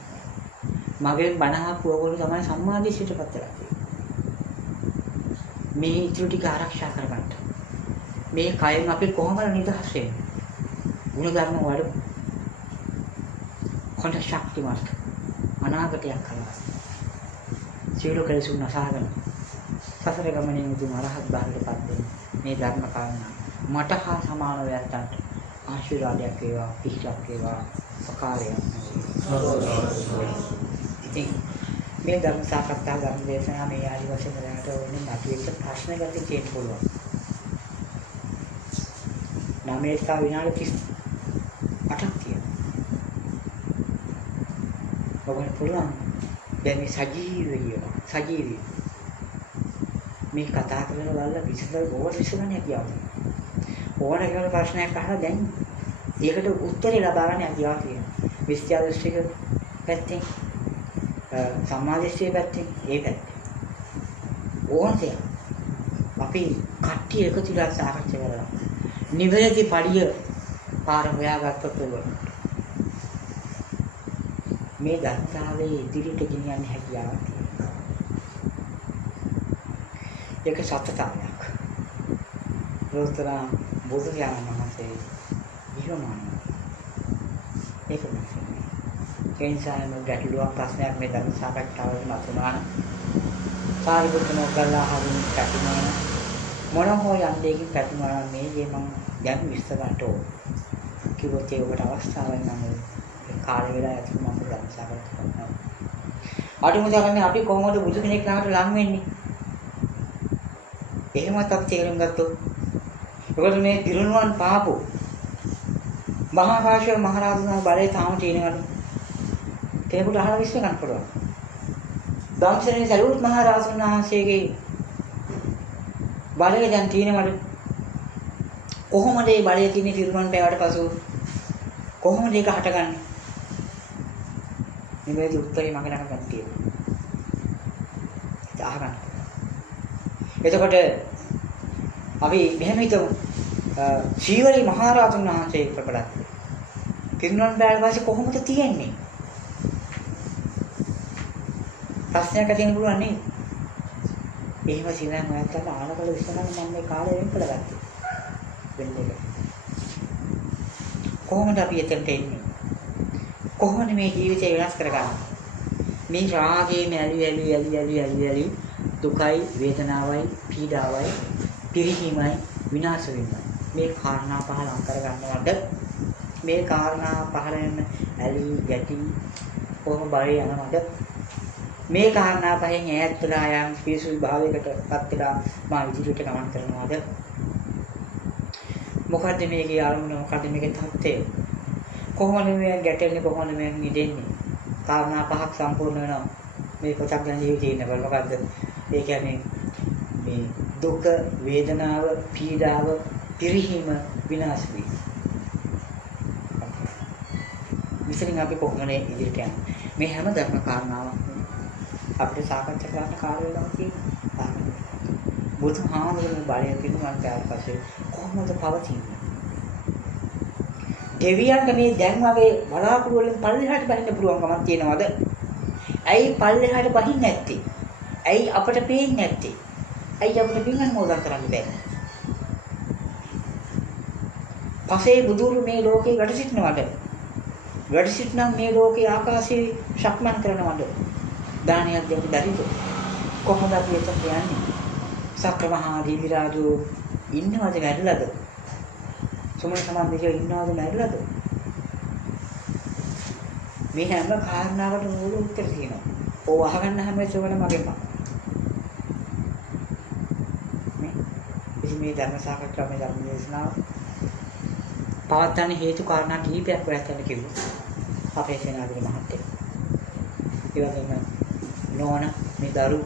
මගෙන් බණහක් ඕගොල්ලෝ තමයි සම්මාදිසිතපත් කරලා තියෙන්නේ. මේ ඉතුරු ටික ආරක්ෂා කරගන්න. මේ කයෙන් අපි කොහොමද නිදහස් වෙන්නේ? ගුණධර්ම වල කොණ්ඩ ශක්තිමත් අනාගතයක් කරලා. සියලු කෙලෙසුන් නසාගෙන සසර ගමනේ මුදුන් අරහත් බාහිරපත් වෙන මේ ධර්ම කාරණා මට හා සමාන වෙයන්ට ආශිර්වාදයක් වේවා පිහිටක් වේවා උපකාරයක් වේවා. ඉතින් මේ ධර්ම සාකච්ඡා ධර්ම දේශනා මේ ආදි වශයෙන් දැනට ඕනේ මතුවෙච්ච ප්‍රශ්න ගැටි තියෙන්න පුළුවන්. නාමයේ විනාඩි 38ක් තියෙනවා. ඔබට පුළුවන් දැන් මේ සජීවී මේ කතා කරන වල විසඳන ඕන විසඳන්නේ කියනවා. ඕන කෙනෙකුට ප්‍රශ්නයක් අහලා දැන් ඒකට උත්තරේ ලබා ගන්න හැකියාව තියෙනවා. මිත්‍යා දෘෂ්ටික පැත්තෙන් සම්මාදිට්ඨිය පැත්තෙන් ඒ පැත්තෙන් ඕනතේ අපි කට්ටිය එකතු වෙලා සාකච්ඡා කරලා නිවැරදි පඩිය පාර හොයාගත්තොත් මේ ධර්මතාවයේ ඉදිරියට ගෙනියන්න හැකියාව තියෙනවා. ඒක සත්‍යතාවයක්. ලෝතරා බුදු දානම මහසේ විහමන ඒක තමයි. කේන්සායම ගැටලුවක් ප්‍රශ්නයක් මේ ධර්ම සාකච්ඡාවේදී මතුවන සාරිපුත්‍ර මොග්ගල්ලා හරින් කැටුනා මොන හෝ යන්දේකින් කැටුනා මේ මම දැන් විස්තර ගන්නට ඕන. කිව්වොත් ඒකට අවස්ථාවක් නැහැ. කාලය වෙලා ඇති මම ධර්ම සාකච්ඡා කරනවා. අටුමුදන්නේ අපි කොහොමද බුදු කෙනෙක් ළඟට ලං වෙන්නේ? එහෙමත් අපි තේරුම් ගත්තොත් ඒකට මේ පිරුණුවන් පාපු මහා කාශ්‍යප මහ රහතන් බලය තාම තියෙනවලු කෙනෙකුට අහලා විශ්ව ගන්න පුළුවන්. ධම්සනේ සරියුත් මහ රහතන් වහන්සේගේ බලය දැන් තියෙනවලු කොහොමද මේ බලය තියෙන්නේ පිරුණුවන් පෑවට පසු කොහොමද ඒක හටගන්නේ? මේ උත්තරේ මගේ ළඟ ගන්න තියෙනවා. අහගන්න. එතකොට අපි මෙහෙම හිතමු සීවලි මහරහතන් වහන්සේ ප්‍රකටයි. පිරිනොන් බෑල් වාසේ කොහොමද තියෙන්නේ? ප්‍රශ්නයක් ඇති වෙන්න පුළුවන් නේ. එහෙම සිනා නැත්තම් ආනකල විශ්වාසන මම මේ කාලේ වෙන් කළගත්තේ. වෙන්නේ. කොහොමද අපි එතනට එන්නේ? කොහොමද මේ ජීවිතය වෙනස් කරගන්නේ? මේ රාගයෙන් ඇලි දුකයි වේදනාවයි පීඩාවයි පිරිහීමයි විනාශ වීමයි මේ කාරණා පහ ලං කර ගන්නවද මේ කාරණා පහලෙන් ඇලි ගැටි කොහොම බය යනවද මේ කාරණා පහෙන් ඈත් වෙලා යම් පිසු විභාවයකටපත් වෙලා මා ඉදිරියට ගමන් කරනවද මොකද්ද මේකේ ආරම්භය මොකද්ද මේකේ තත්ත්වය කොහොමද මේ ගැටෙන්නේ කොහොමද මේ නිදෙන්නේ කාරණා පහක් සම්පූර්ණ වෙනවා මේ පොතක් ගැන ජීවිතේ ඉන්නකොට මොකද්ද ඒ කියන්නේ මේ දුක වේදනාව පීඩාව පිරිහීම විනාශ වීම විශේෂයෙන් අපි කොහොමද ඉදිරියට යන්නේ මේ හැම ධර්ම කාරණාවක් අපිට සාකච්ඡා කරන්න කාර්යවලම තියෙනවා බුදුහාමුදුරනේ බලය පිළිබඳව පස්සේ කොහොමද පවතින්නේ දෙවියන්ට මේ දැන් වගේ බලාකුළු වලින් පල්ලෙහාට බහින්න පුළුවන්කමක් තියනවද? ඇයි පල්ලෙහාට බහින්නේ නැත්තේ? ඇයි අපට පේන්නේ නැත්තේ? ඇයි අපිට පින් අනුමෝදන් කරන්න බැහැ? පසේ බුදුරු මේ ලෝකේ වැඩ සිටිනවද? වැඩ සිටිනම් මේ ලෝකේ ආකාශයේ ශක්මන් කරනවද? දානයක් දෙන්න බැරිද? කොහොමද අපි එතන යන්නේ? සක්‍රමහා දිවිරාජු ඉන්නවද වැඩලද? සුමන සමාධියේ ඉන්නවද නැරලද මේ හැම කාරණාවකටම මූල උත්තර තියෙනවා. ඕව අහගන්න හැම සුමන මගෙන්ම. මේ ධර්ම සාකච්ඡාව මේ ධර්ම දේශනාව පවත්වන හේතු කාරණා කිහිපයක් ඔයයන් කිව්වා. අපේ සේනාධිපති මහත්තයා. ඒ වගේම නෝන මේ දරු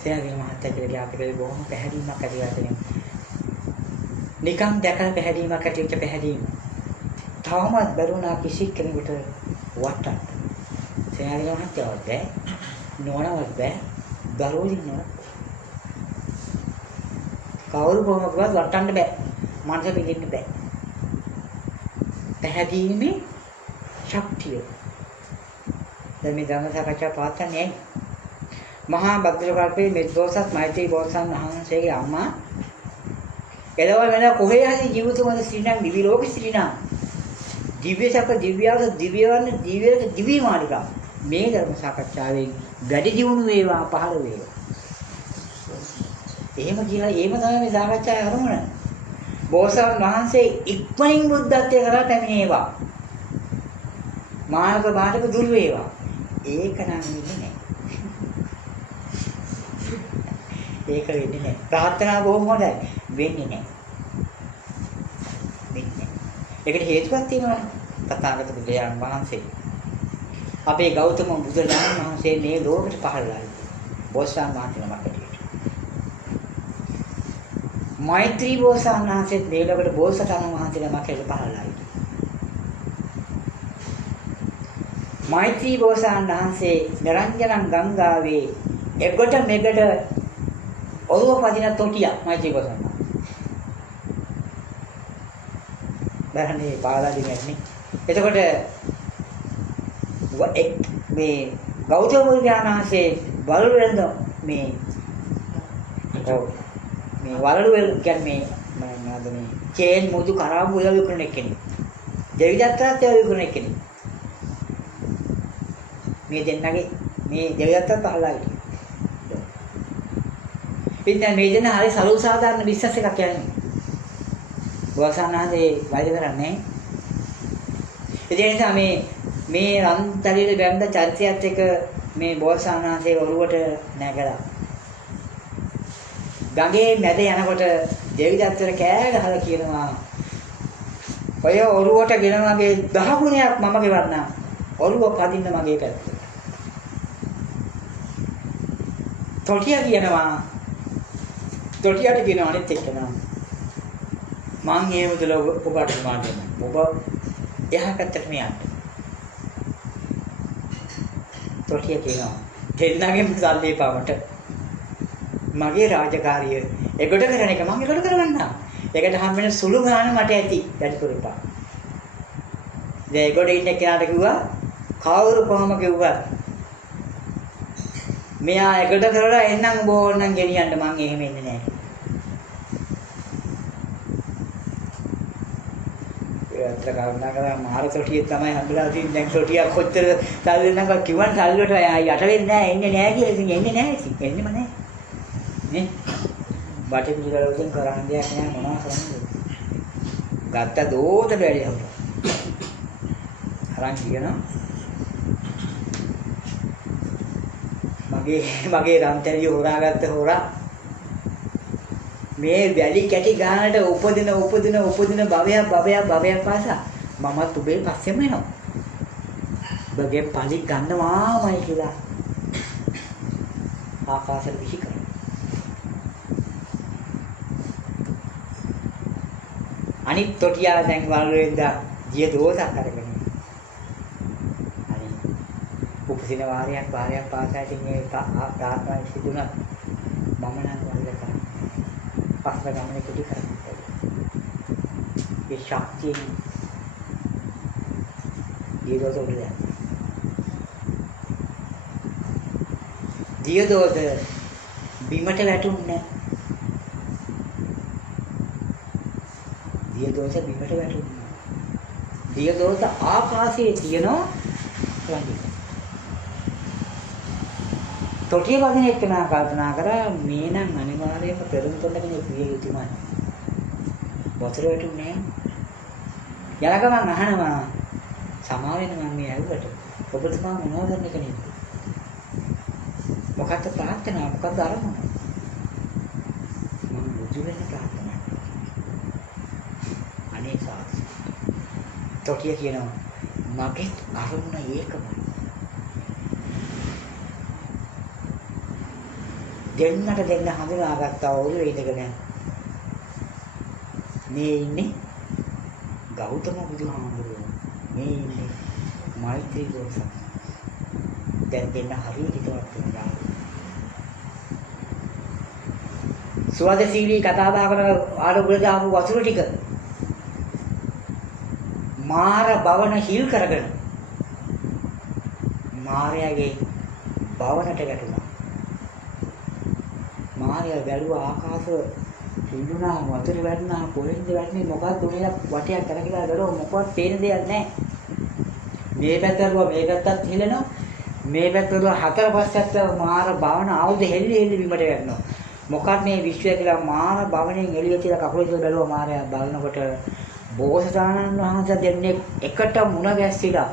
සේනාධිපති මහත්තයා කියලා අපිට බොහොම පැහැදීමක් ඇති වෙලා නිකන් දැකලා පැහැදීමක් ඇතිවෙච්ච පැහැදීම. තවමත් බැරුණා කිසි කෙනෙකුට වටන්න. සේනාධිපති මහත්තයාවත් බෑ. නෝනවත් බෑ. දරුවෝ ඉන්නවා. කවුරු කොහොමද වටන්න බෑ. මනස පිළින්න බෑ. පැහැදීමේ ශක්තිය. දැන් මේ ධර්ම සාකච්ඡා පවත්වන්නේ ඇයි? මහා භද්‍රකල්පයේ මෙද්දෝසත් මෛත්‍රී බෝසත්න් වහන්සේගේ අම්මා එළවල් වෙන කොහේ හරි ජීවිතවල ශ්‍රීනම් දිවි ලෝක ශ්‍රීනම් දිව්‍ය සැප දිව්‍යාස දිව්‍යවන්න දිව්‍ය මාලිකා මේ ධර්ම සාකච්ඡාවෙන් වැඩි දියුණු වේවා පහළ වේවා. එහෙම කියලා එහෙම තමයි මේ සාකච්ඡාවේ අරමුණ. බෝසත්න් වහන්සේ ඉක්මනින් බුද්ධත්වයට කරා පැමිණේවා. මානක බාධක දුර වේවා. ඒක නම් වෙන්නේ නැහැ. ඒක වෙන්නේ නැහැ. ප්‍රාර්ථනා බොහොම හොඳයි. වෙන්නේ නැහැ. වෙන්නේ. ඒකට හේතුවක් තියෙනවානේ. තථාගත බුදුරජාණන් වහන්සේ අපේ ගෞතම බුදුරජාණන් වහන්සේ මේ ලෝකෙට පහළලා බෝසත්න් වහන්සේලා මතකයි. මෛත්‍රී බෝසත්න් වහන්සේ මේ ලෝකෙට බෝසත්න් වහන්සේලා මතකයි පහළලා. මෛත්‍රී බෝසත්න් වහන්සේ නිරංජනං ගංගාවේ එගොඩ මෙගඩ ඔළුව පදින තොටිය මෛත්‍රී බෝසත්න්. බරණේ පාලාදී නැන්නේ. එතකොට මේ ගෞතම බුදුරජාණන් වහන්සේ වලලුවෙන්ද මේ වලලුවෙල් කියන්නේ මේ චේන් මුදු කරාබු වල විකුණන කෙනෙක්. දෙවිදත්තත් ඒ විකුණන කෙනෙක්. මේ දෙන්නගේ මේ දෙවිදත්තත් පහළලා හිටියා. ඉතින් මේ දෙන්න හරි සලු සාධාරණ බිස්නස් එකක් කියන්නේ. වසනාදී වැඩ කරන්නේ. ඒ නිසා මේ රන්තලියේ බැඳ චරිතයත් එක මේ බෝසත්ණන්සේ ඔරුවට නැගලා. ගඟේ මැද යනකොට දෙවිදත්තර කෑ ගහලා කියනවා ඔය ඔරුවට ගෙන මගේ 10 ගුණයක් මම ගෙවන්නම්. ඔරුව පදින්න මගේ පැත්තට. තොටිය කියනවා තොටියට කියනවා අනිත් එක්කනවා මං හේමදල ඔබට මාන්නේ ඔබ එහා පැත්තට යන්න. තොටිය කියනවා දෙන්නගෙම සල්ලි පාවට මගේ රාජකාරිය ඒකට කරන එක මම ඒකට කරගන්නම්. ඒකට හම් වෙන සුළු ගාන මට ඇති වැඩිපුර එපා. දැන් ඒකට ඉන්න කෙනාට කිව්වා කවුරු කොහොම කිව්වත් මෙයා එකට කරලා එන්නම් බෝන්නම් ගෙනියන්න මං එහෙම එන්නේ නැහැ. ඒත් කරුණා කරලා මාර සොටියේ තමයි හම්බලා තියෙන්නේ. දැන් සොටියක් කොච්චර සල්ලි නම් කිව්වන් සල්ලි වලට යට වෙන්නේ නැහැ, එන්නේ නැහැ කියලා. ඉතින් එන්නේ නැහැ ඉතින්. එන්නෙම නැහැ. නේ? බටේ පිළිවෙලින් කරන්න දෙයක් නැහැ මොනවා කරන්නද? ගත්ත දෝත බැරි හවුලා. අරන් කියනවා මගේ රන්තැලිය හොරාගත්ත හොරා මේ වැලි කැටි ගානට උපදින භවයක් පාසා මමත් උඹේ පස්සෙම එනවා. බගේ පලි ගන්නවාමයි කියලා ආකාශයට විහි කරනවා. අනිත් තොටියා දැන් වලුවෙන්දා ජීය දෝසක් අරගෙන. අනිත් උපදින වාරයක් පාසා ඉතින් මේ තාත්තා සිදුණා මම නම් වලට කරා. පස්ස ගමනේ කුටි කරන්නේ. ඒ ශක්තිය දියදෝසෝලේ. දියදෝස බිමට වැටුන්නේ. දියදෝස බිමට වැටුන්නේ. දියදෝස ආකාශයේ තියෙනවා ළඟ. තොටිය වදින එක්කනා කල්පනා කරා මේ නම් අනිවාර්යයෙන්ම පෙරමුතොන්න කෙනෙක් විය යුතුමයි. වතුර වැටුන්නේ නැහැ. යනකම අහනවා සමා වෙන මම මේ ඇහුවට ඔබතුමා මොනවද කරන්න කෙනෙක්ද? මොකක්ද ප්‍රාර්ථනා මොකක්ද අරමුණ? මම බුදු වෙන්න ප්‍රාර්ථනා කරනවා. අනේ සාස්. තොටිය කියනවා මගේ අරමුණ ඒකමයි. දෙන්නට දෙන්න හඳුනාගත්තා ඔළුවේ ඉඳගෙන මේ ඉන්නේ ගෞතම බුදුහාමුදුරුවෝ. මේ ඉන්නේ මෛත්‍රී දෝසක්. දැන් දෙන්න හරියට හිතවත් වෙනවා. සුවදශීලී කතා බහ කරන ආරෝග්‍ය දාපු වතුර ටික මාර භවන හිල් කරගෙන මාරයාගේ භවනට ගැටුණා. මාරයා බැලුවා ආකාශ පිඳුනා වතුර වැටුණා කොහෙන්ද වැටුනේ මොකක්ද උනේ වටයක් කරකිලා ගලව මොකවත් පේන දෙයක් නැහැ. මේ පැත්තට මේ පැත්තත් හිලෙනවා. මේ පැත්තට හතර පස්සට මාර භවන ආයුධ හෙල්ලි බිමට වැටෙනවා. මොකක්ද මේ විශ්වය කියලා මාර භවණයෙන් එළිය කියලා කකුල ඉදලා බැලුවා මාරයා බලනකොට බෝසතාණන් වහන්සේ දෙන්නේ එකට මුණ ගැස්සිලා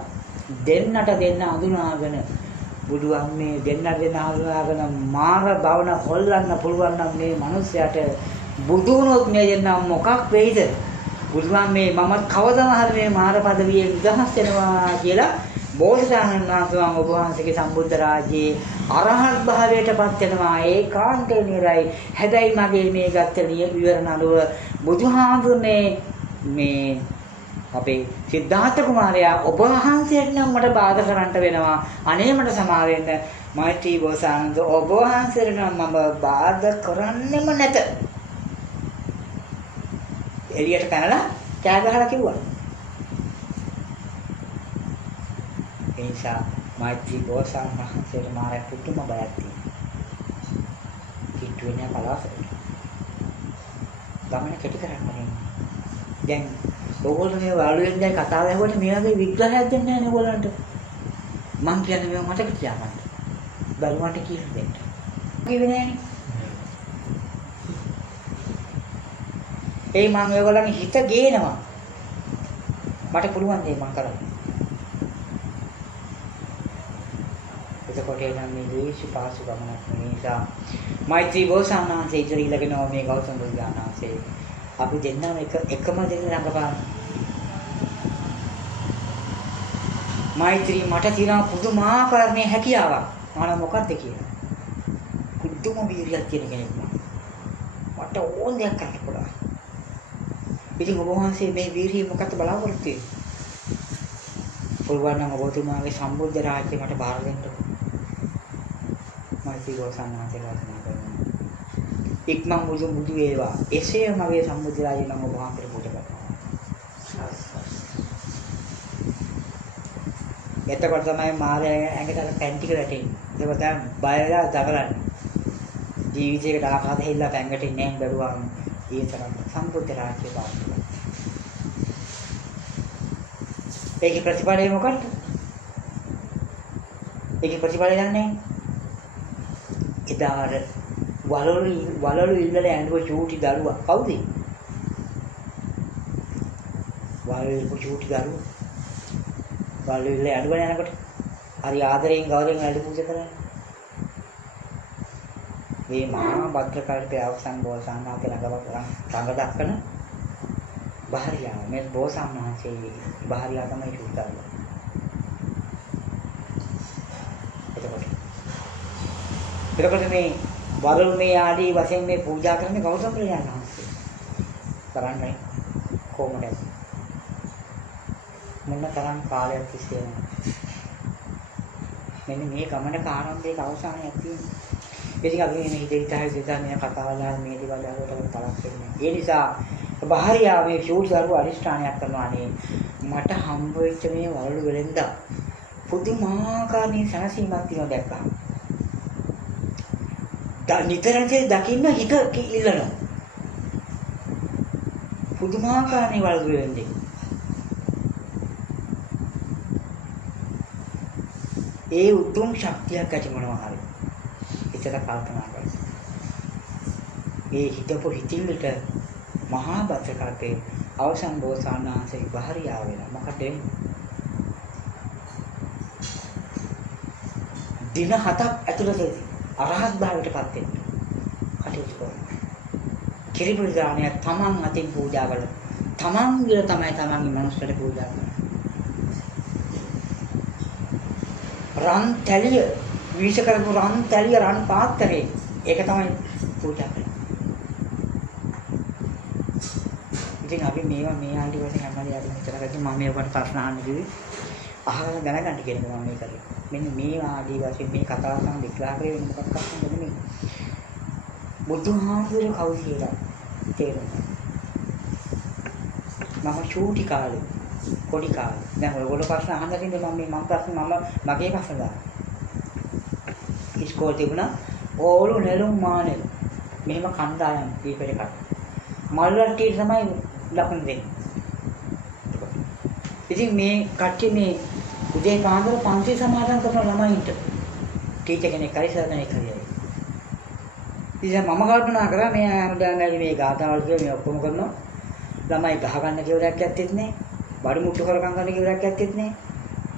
දෙන්නට දෙන්න අඳුනාගෙන බුදුන් මේ දෙන්නට දෙන්න අඳුනාගෙන මාර භවන හොල්ලන්න පුළුවන් නම් මේ මිනිස්යාට බුදු වුණොත් මේ දෙන්න මොකක් වෙයිද? බුදුන් මේ මමත් කවදාම හරි මේ මාර පදවියෙන් නිදහස් වෙනවා කියලා බෝසතාණන් වහන්සේ ඔබ වහන්සේගේ සම්බුද්ධ රාජ්‍යයේ අරහත් භාවයටපත් වෙනවා. ඒකාන්තේ නිරයි. හැබැයි මගේ මේ ගත්ත විවරණ අනුව බුදුහාමුදුරනේ මේ අපේ සිද්ධාර්ථ කුමාරයා ඔබ වහන්සේට නම් මට බාධා කරන්න වෙනවා. අනේ මට සමා වෙන්න. මෛත්‍රී බෝසතාණන් ඔබ වහන්සේට නම් මම බාධා කරන්නෙම නැත. එළියට පැනලා කෑ ගහලා කිව්වා. ඒ නිසා මෛත්‍රී බෝසතාණන් වහන්සේට මාරය පුදුම බයක් තියෙනවා. කිට්ටුවේ නෑ පලාසෙට. ගමන කෙටි කරන්නේ. දැන් ඕගොල්ලෝ මේ වාළුවෙන් දැන් කතාව ඇහුවට මේ වගේ විග්‍රහයක් දෙන්නේ නැහැ නේ ඕගොල්ලන්ට. මං කියන්නේ මේව මතක තියාගන්න. බලුවන්ට කියලා දෙන්න. කිව්වේ නෑනේ. ඒ මම ඔයගොල්ලන්ගේ හිත ගේනවා. මට පුළුවන් දේ මං කරන්න. එතකොට එනම් මේ දේශි පාසු ගමනක් නිසා මෛත්‍රී බෝසතාණන්සේ ඉදිරියලගෙන මේ ගෞතම බුදුරජාණන්සේ අපි දෙන්නම එකම දෙන්න රඟපාන. මෛත්‍රී මට තියෙන පුදුමාකාර මේ හැකියාවක්. මම මොකක්ද කියලා. පුදුම වීර්යයක් තියෙන කෙනෙක් මම. මට ඕන දෙයක් කරන්න පුළුවන්. ඉතින් ඔබ වහන්සේ මේ වීර්යය මොකක්ද බලාපොරොත්තු වෙන්නේ? පුළුවන් නම් ඔබතුමාගේ සම්බුද්ධ රාජ්‍යය මට බාර දෙන්න. මෛත්‍රී බෝසතාණන්සේ වාසනා කරනවා. ඉක්මන් බුදු වේවා. එසේ මගේ සම්බුද්ධ රාජ්‍යය මම ඔබ වහන්සේට පූජා කරනවා. එතකොට තමයි මාරය ඇඟට පැන් ටික වැටෙන්නේ. ඒක තමයි බයලා දඟලන්නේ. ජීවිතයකට ආഘාත හිල්ලා පැංගට ඉන්නේ නැහැ බැලුවාම ඊතරම් සම්බුද්ධ රාජ්‍ය බාහිර. ඒකේ ප්‍රතිඵලය මොකක්ද? ඒකේ ප්‍රතිඵලය යන්නේ එදාර වලලු ඉල්ලලා ඇඬුව චූටි දරුවා කවුද? වලලු චූටි දරුවා. වලලු ඉල්ලලා ඇඬුව යනකොට හරි ආදරයෙන් ගෞරවයෙන් වැඩි පූජා කරන්නේ. මේ මහා භද්‍රකල්පයේ අවසන් බෝසත්ණා කියලා සංග දක්වන බාහිරියා මේ බෝසත් මහන්සියේ බාහිරියා තමයි චූටි එතකොට මේ වරුණේ ආදී වශයෙන් මේ පූජා කරන්නේ ගෞතම ප්‍රජාන වහන්සේ. කරන්නේ කොහොමද? මොන තරම් කාලයක් තිස්සේ මෙන්න මේ ගමනක ආරම්භයක අවසානයක් තියෙනවා. ඉතින් අපි මේ හිතේ හිතා මේ කතාවලා මේ දේවල් වලට තරක් වෙන්නේ. ඒ නිසා බාහිරියා මේ චූටිදරුව අරිෂ්ඨානයක් කරනවානේ මට හම්බ වෙච්ච මේ වලු වෙලෙන්ද පුදුමාකාර සනසීමක් තියෙනවා දැක්කා. නිතරම දකින්න හිත ඉල්ලනවා. පුදුමාකාර වලු වෙලෙන්ද. ඒ උතුම් ශක්තියක් ඇති මොනවා හරි. හිතට කල්පනා කරන්න. මේ හිතපො හිතිල්ලට මහා භද්‍රකල්පේ අවසන් බෝසත්ණන්සේ බාහිරියා වෙලා මොකද දින 7ක් ඇතුළතදී අරහත් භාවයටපත් වෙන්න කටයුතු කරනවා. කිරිපුල් දානය තමන් අතින් පූජා කළා. තමන් විල තමයි තමන්ගේ මනුස්සයට පූජා කරන්නේ. රන් තැලිය විශ් කරපු රන් තැලිය රන් පාත්‍රේ ඒක තමයි පූජා කරන්නේ. ඉතින් අපි මේවා මේ ආන්ටි වශයෙන් හැමදාම හිතලා ගත්තොත් මම මේකට ප්‍රශ්න අහන්න කිව්වේ අහගෙන දැනගන්න කියන එක මම මේ කරේ. මෙන්න මේ ආදී වශයෙන් මේ කතාව සම විග්‍රහ කරේ වෙන මොකක්ද නෙමෙයි. බුදුහාමුදුරුවෝ කවුද කියලා තේරෙනවා. මම චූටි කාලේ පොඩි කාලේ දැන් ඔයගොල්ලෝ ප්‍රශ්න අහන්න තියෙන්නේ මම ප්‍රශ්න මගේ ප්‍රශ්න දාන්න. ඉස්කෝලේ තිබුණා ඕලු නෙළුම් මානෙල් මෙහෙම කණ්ඩායම් දීපෙට කට. මල්ලට්ටියට තමයි ලකුණු දෙන්නේ. ඉතින් මේ කට්ටිය මේ උදේ පාන්දර පන්ති සමාදන් කරන ළමයින්ට ටීචර් කෙනෙක් හරි සර් කෙනෙක් හරි. ඉතින් මම කල්පනා කරා මේ හැමදාම මේ ගාථාවල් කියන මේ ඔක්කොම කරනවා. ළමයි ගහ ගන්න කෙවරක් ඇත්තෙත් නෑ. බඩු මුට්ටු කරගන්න ගන්න කෙවරක් ඇත්තෙත් නෑ.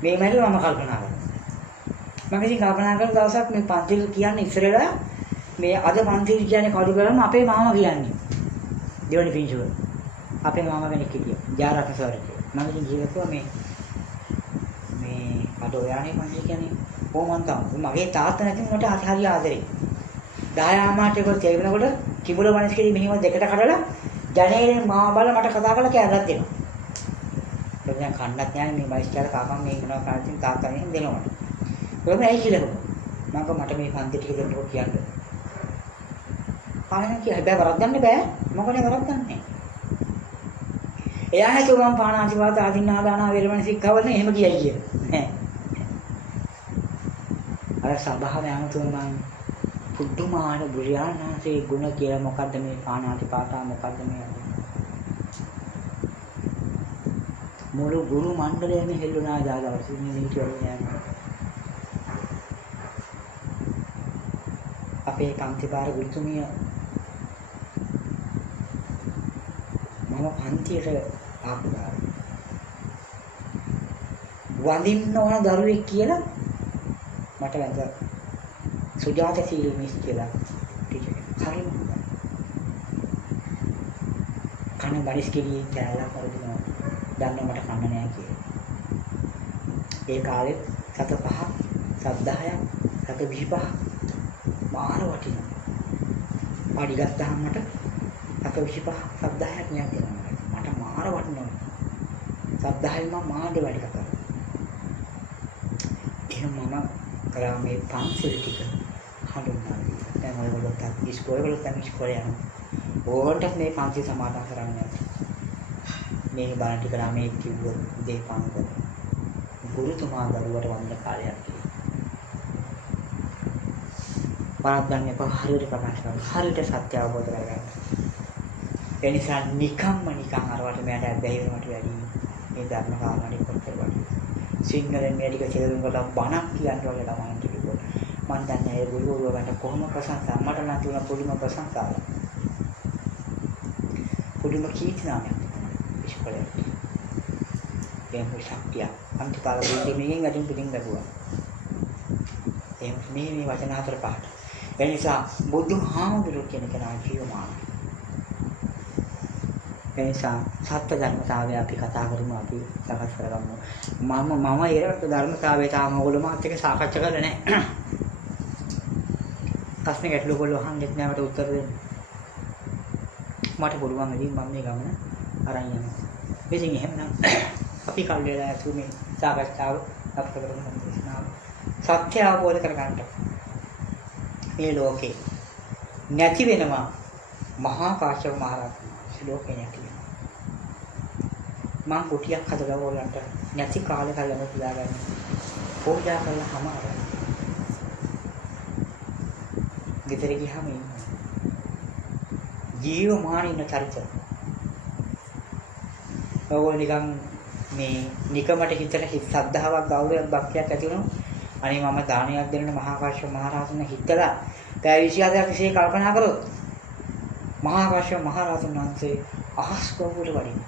මේ මැද මම කල්පනා කරා. මම ඉතින් කල්පනා කරන දවසක් මේ පන්තිල් කියන්නේ ඉස්සරලා මේ අද පන්තිල් කියන්නේ කවුද කියලාම අපේ මාමා කියන්නේ. දෙවනි පින්සුව. අපේ මාමා කෙනෙක් හිටියා. ජාරක සර් කියලා. මම ඉතින් ජීවිතේ මේ අද ඔයානේ පන්තිල් කියන්නේ කොහොමද තමයි. මගේ තාත්තා නැති උනට හරි ආදරේ. 10 ආමාට ඒක තේරෙනකොට කිඹුල වනස්කේදී මෙහිම දෙකට කඩලා ජනේලෙන් මාව බල මට කතා කරලා කෑල්ලක් දෙනවා. ඒක දැන් කන්නත් නෑ මේ වයිස්චාර කාකම් මේ කරනවා කාටින් තාත්තා මෙහෙම දෙනවා. කොහොම ඇයි කියලා මම මට මේ පන්ති ටික දෙන්නකො කියන්නේ. පාන කිය හැබැයි වරද්දන්න බෑ. මොකද වරද්දන්නේ? එයා හිතුව මම පාණාතිවාද ආදින්නාදාන වේරමණී සික්ඛවලනේ එහෙම කියයි කියලා. නෑ. අර සබාව යනතුම මම පුදුමාන බුරියානාසේ ගුණ කියලා මොකද්ද මේ පාණාතිපාතා මොකද්ද මේ මුළු ගුරු මණ්ඩලයම හෙල්ලුණා දාදවස් මේ හිටියෝනේ නෑ. අපේ පන්තිපාර ගුරුතුමිය මම පන්තියට ආපු වඳින්න ඕන දරුවෙක් කියලා මට වැඳ සුජාත සීල මිස් කියලා ටීචර් හරිම කන බරිස් කෙලිය කෑලා කරදිනවා දන්නේ මට කන්න නෑ කියලා. ඒ කාලෙත් සත 5 සත 10ක් සත 25 මාර වටිනවා. පාඩි ගත්තාම මට සත 25 සත 10ක් නියම් දෙනවා. මට මාර වටිනවා. සත 10න් මම මාඩ වැඩි කතා. එහෙනම් මම කරා මේ පන්සල් ටික හඳුන්වා දීලා. දැන් ඔයගොල්ලෝත් ඉස්කෝලේ යනවා. ඕකට මේ පන්සල් සමාදන් කරන්නේ. මේ බණ ටික ළමයි කිව්වොත් උදේ පාන්දර ගුරුතුමා දරුවට වන්ද කාලයක් වරද්දන්න එපා. හරියට ප්‍රකාශ කරන්න. හරියට සත්‍ය අවබෝධ කරගන්න. ඒ නිසා නිකන් අරවට මෙයාට බැහැරමට වැඩි මේ ධර්ම කාරණාට කොච්චර වටිනවද? සිංහලෙන් මේ ටික තේරුම් ගන්න බණක් කියන්න වගේ ළමයින්ට කිව්වොත් මම දන්නේ ඒ ගුරුවරයා ගන්න කොහොම ප්‍රශංසා මට නම් තුන පුදුම ප්‍රශංසාවක්. පුදුම කීර්තිනාමයක් ඉස්කෝලේ. එහෙම ශක්තිය අන්තිකාල දෙන්නේ මේකෙන් පිටින් ගතුවා. එහෙම මේ වචන හතර පහට. ඒ නිසා බුදුහාමුදුරුවෝ කියන කෙනා ජීවමාන. ඒ නිසා සත්‍ය ධර්මතාවය අපි කතා කරමු, අපි සකස් කරගමු. මම ඒකට ධර්මතාවය තාම ඔයගොල්ලෝ මාත් එක්ක සාකච්ඡා කරලා නැහැ. ප්‍රශ්න ගැටළු ඔයගොල්ලෝ අහන්නෙත් නැහැ මට උත්තර දෙන්න. මට පුළුවන් ඉතින් මම මේ ගමන අරන් යනවා. ඉතින් එහෙමනම් අපි කල් වේලා ඇතුළු මේ සාකච්ඡාව අපට කරමු සම්පූර්ණව. සත්‍ය අවබෝධ කරගන්න. මේ ලෝකේ නැති වෙනවා මහා කාශ්‍යප මහ රහතන් වහන්සේ ලෝකේ නැති වෙනවා. මම කුටියක් හදලා ඕලන්ට නැති කාලේ කල්යම තියාගන්න. පූජා කරලා හමාරයි. ගෙදර ගියාම ඉන්නවා. ජීවමාන ඉන්න චරිත. ඔයගොල්ලෝ නිකන් මේ නිකමට හිතට ශ්‍රද්ධාවක් ගෞරවයක් භක්තියක් ඇති වෙනවා. අනේ මම දානයක් දෙන්න මහා කාශ්‍යප මහ රහතන් හිතලා පැය 24ක් විශ්ේ කල්පනා කරොත් මහා කාශ්‍යප මහ රහතන් වහන්සේ අහස් කවුරුට වඩින්න.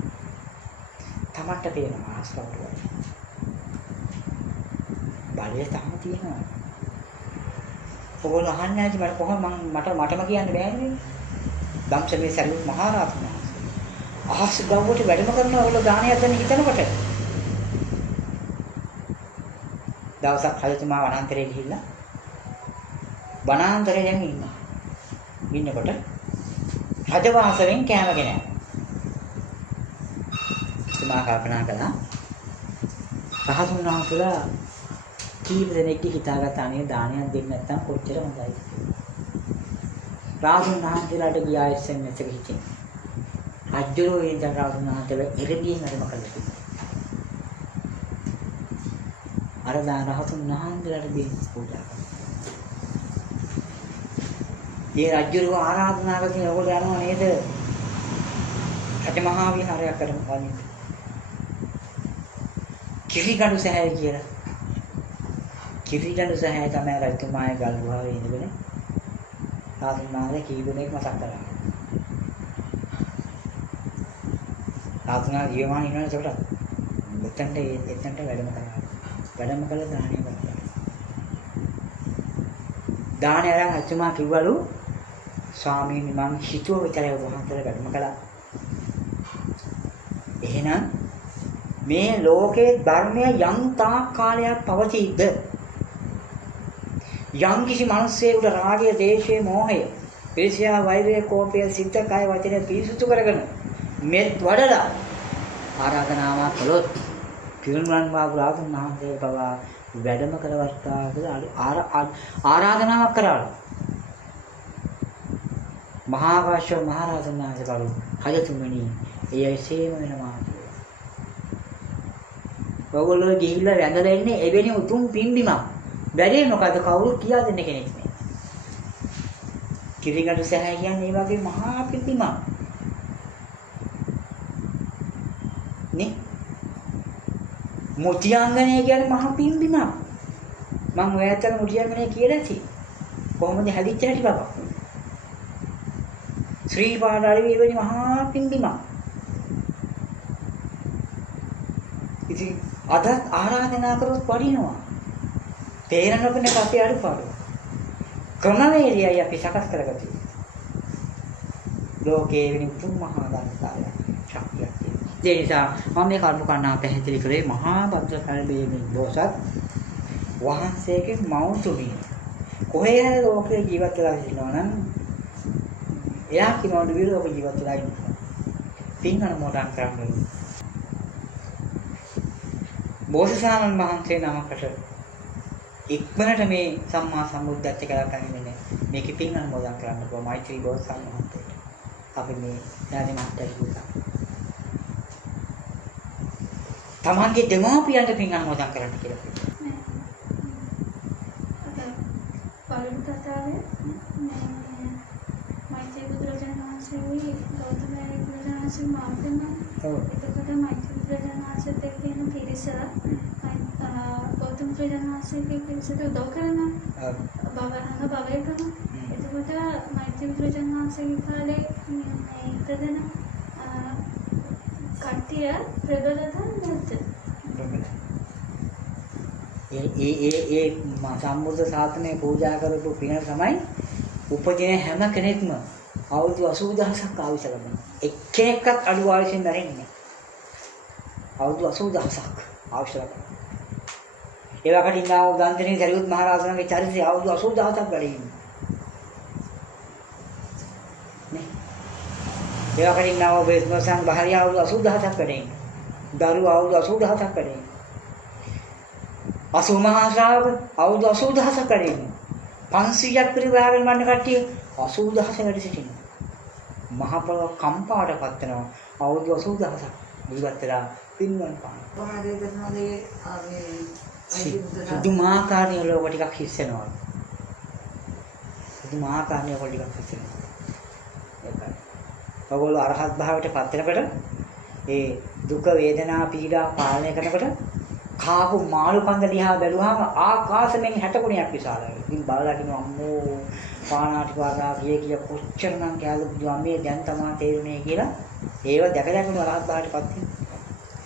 තමන්ට පේනවා අහස් කවුරුට වඩින්න. බලය තාම තියෙනවා. ඔයගොල්ලෝ අහන්නේ නැති මට කොහොම මටම කියන්න බෑනේ. ධම්සමේ සරියුත් මහ රහතන් වහන්සේ අහස් ගව්වට වැඩම කරනවා ඔයගොල්ලෝ දානයක් දෙන්න හිතනකොට. දවසක් රජතුමා වනාන්තරේ ගිහිල්ලා වනාන්තරේ දැන් ඉන්නවා. ඉන්නකොට රජවාසලෙන් කෑම ගෙන. තුමා කල්පනා කළා රහතුන් වහන්සේලා කීප දෙනෙක් හිතාගත්ත අනේ දානයක් දෙන්න නැත්නම් කොච්චර හොඳයි. රහතුන් වහන්සේලාට ගියා SMS එක හිටින්. අජ්ජරෝ ඒ දැන් රහතුන් වහන්සේලා ඉරදීන් අරම කළා. අර දාන රහතුන් වහන්සේලාට දෙන්න පූජා කරනවා. මේ රජුරුව ආරාධනා කරගෙන ඔයගොල්ලෝ යනවා නේද? රජමහා විහාරයක් කරමු වань. කිරිගඩු සෑය කියලා. කිරිගඩු සෑය තමයි රජතුමාගේ ගල් ගුහාවේ ඉඳගෙන රාජුනාගේ කී දෙනෙක් මතක් කරගන්න. රාජුනා ජීවමාන ඉන්නවනේ ඒකට. එතනට වැඩම කරනවා. වැඩම කළ දාණය කරනවා. දාණය අරන් රජතුමා කිව්වලු ස්වාමීනි මං හිතුව විතරයි වහන්සේලා වැඩම කළා. එහෙනම් මේ ලෝකේ ධර්මය යම් තාක් කාලයක් පවතීද? යම් කිසි මිනිසෙකුට රාගය, දේශය, මෝහය, ඊර්ෂ්‍යා, වෛරය, කෝපය, සිත, කය, වචනය පිරිසුදු කරගෙන මෙත් වඩලා ආරාධනාවක් කළොත් පිරුණුවන් වාග්රාතුන් මහන්සේ පවා වැඩම කරවස්තා කියලා ආරාධනාවක් කරාලු. මහා කාශ්‍යප මහ රහතන් වහන්සේ කරු හයතුමනි එයයි සේම වෙනවා. ඔයගොල්ලෝ ගිහිල්ලා වැඳලා ඉන්නේ එවැනි උතුම් පින්බිමක්. වැඩේ මොකද කවුරු කියා දෙන්න කෙනෙක් නෑ. කිරිගඩු සෑය කියන්නේ මේ වගේ මහා පින්බිමක්. නේ? මුතියංගනේ කියන්නේ මහා පින්බිමක්. මම ඔය ඇත්තට මුතියංගනේ කියලා ඇති. කොහොමද හැදිච්ච හැටි බබා? ශ්‍රී පාදාලේ වෙනි මහා පින්බිමක්. ඉතින් අද ආරාධනා කරොත් වඩිනවා. තේරෙනවනේ අපේ අඩුපාඩු. ක්‍රමවේදයයි අපි සකස් කරගත්තේ. ලෝකයේ වෙන උතුම් මහා ධර්මතාවය ශක්තියක් තියෙනවා. ඒ නිසා මම මේ කරුණු කන්නා පැහැදිලි කරේ මහා භද්‍රකාලී බෝසත් වහන්සේගේ මෞතුමිය. කොහේ හරි ලෝකේ ජීවත් වෙලා ඉන්නවා නම් එයා කිනවලු විරෝධ ජීවත් වෙලා ඉන්නවා. පින් අනුමෝදන් කරන්නේ. බෝසතාණන් වහන්සේ නමකට ඉක්මනට මේ සම්මා සම්බුද්ධත්වයට කියලා කන්නේ මේකේ පින් අනුමෝදන් කරන්න පුළුවන් මෛත්‍රී බෝසතාණන් වහන්සේට. අපි මේ ඥාති මාත්‍ය කිව්වා. තමන්ගේ දෙමාපියන්ට පින් අනුමෝදන් කරන්න කියලා කිව්වා. පළවෙනි කතාවේ මෛත්‍රී බුදුරජාණන් වහන්සේගේ ගෞතම බුදුරජාණන් වහන්සේ මාර්ගම. එතකොට මෛත්‍රී බුදුරජාණන් වහන්සේත් එක්ක ඉන්න පිරිස ගෞතම බුදුරජාණන් වහන්සේගේ පිරිසට උදව් කරනවා. භවයකම. එතකොට මෛත්‍රී බුදුරජාණන් වහන්සේගේ කාලේ ඉපදෙන කට්ටිය ප්‍රබලද නැද්ද? ඒ සම්බුද්ධ ශාසනය පූජා කරපු පින තමයි උපදින හැම කෙනෙක්ම අවුරුදු 80000ක් ආයුෂ ලබනවා. එක්කෙනෙක්වත් අඩු ආයුෂෙන් දරන්නේ නැහැ. අවුරුදු 80000ක් ආයුෂ ලබනවා. ඒ වගේම ඉන්නා උදාන්තනේ සරියුත් මහ රහතන්ගේ චරිතය අවුරුදු 80000ක් වැඩ ඉන්නේ. නේ. ඒ වගේම ඉන්නා බේස්මසන් බහරිය අවුරුදු 80000ක් වැඩ ඉන්නේ. දරුවෝ අවුරුදු 80000ක් වැඩ ඉන්නේ. අසු මහා ශ්‍රාවක අවුරුදු 80000ක් වැඩ ඉන්නේ. 500ක් පරිවාරවල මන්න කට්ටිය 80000ක් වැඩ සිටිනවා. මහ පොළොව කම්පාටපත් වෙනවා අවුරුදු 80000ක් බුදුගත්තලා පින්වන් පාන. වාදේ කරනවාදී දුමාකාරී ලෝක ටිකක් හිස්සෙනවා. දුමාකාරී ලෝක ටිකක් හිස්සෙනවා. ඒකයි. ඔයගොල්ලෝ අරහත් භාවයට පත් වෙනකොට ඒ දුක වේදනා පීඩා පාලනය කරනකොට කාපු මාළු කන්ද දිහා බැලුවාම ආකාශයෙන් 60 ගුණයක් විශාලයි. ඉතින් බලලා කිව්වා අම්මෝ පානාටි වාගා කිය කොච්චරනම් කියලා මේ දැන් තමයි තේරුනේ කියලා. ඒව දැකලාගෙන අරහත් භාවයට පත් වෙනවා.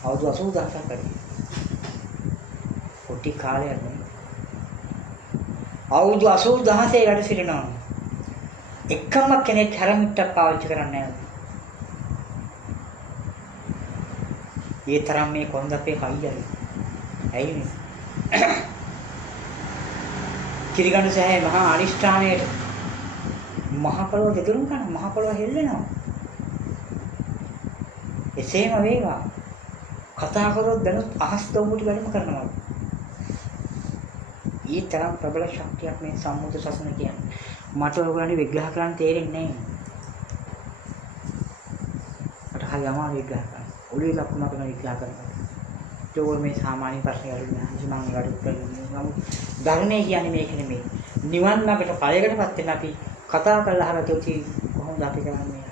අවුරුදු 80000ක් කරේ. කොටි කාලයක් නේ. අවුරුදු 80000 වැඩ සිටිනවා. එකම කෙනෙක් හැරමිට්ටක් පාවිච්චි කරන්නේ නැහැ. ඒ තරම් මේ කොන්දපේ හයියයි. ඇයි මේ? කිරිගන්න සෑහේ මහා අනිෂ්ඨානයේ මහ පොළොව දෙදුරුම් කරන මහ පොළොව හෙල්ලෙනවා. එසේම වේවා. කතා කරොත් දැනුත් අහස් දොඹුටි වැඩම කරනවා. ඊ තරම් ප්‍රබල ශක්තියක් මේ සම්මුත ශාසන කියන්නේ. මට ඔයගොල්ලන්ට විග්‍රහ කරන්න තේරෙන්නේ නැහැ. මට හරි අමාරු විග්‍රහ කරන්න. ඔළුවේ ලකුණක් කරන විග්‍රහ කරනවා. ඒකෝ මේ සාමාන්‍ය ප්‍රශ්න වලින් මම ගඩොත් කරනවා. ධර්මයේ කියන්නේ මේක නෙමෙයි. නිවන් මාර්ගයට ඵලයකටපත් වෙන්න අපි කතා කරලා අහලා තියෙති කොහොමද අපි කරන්නේ?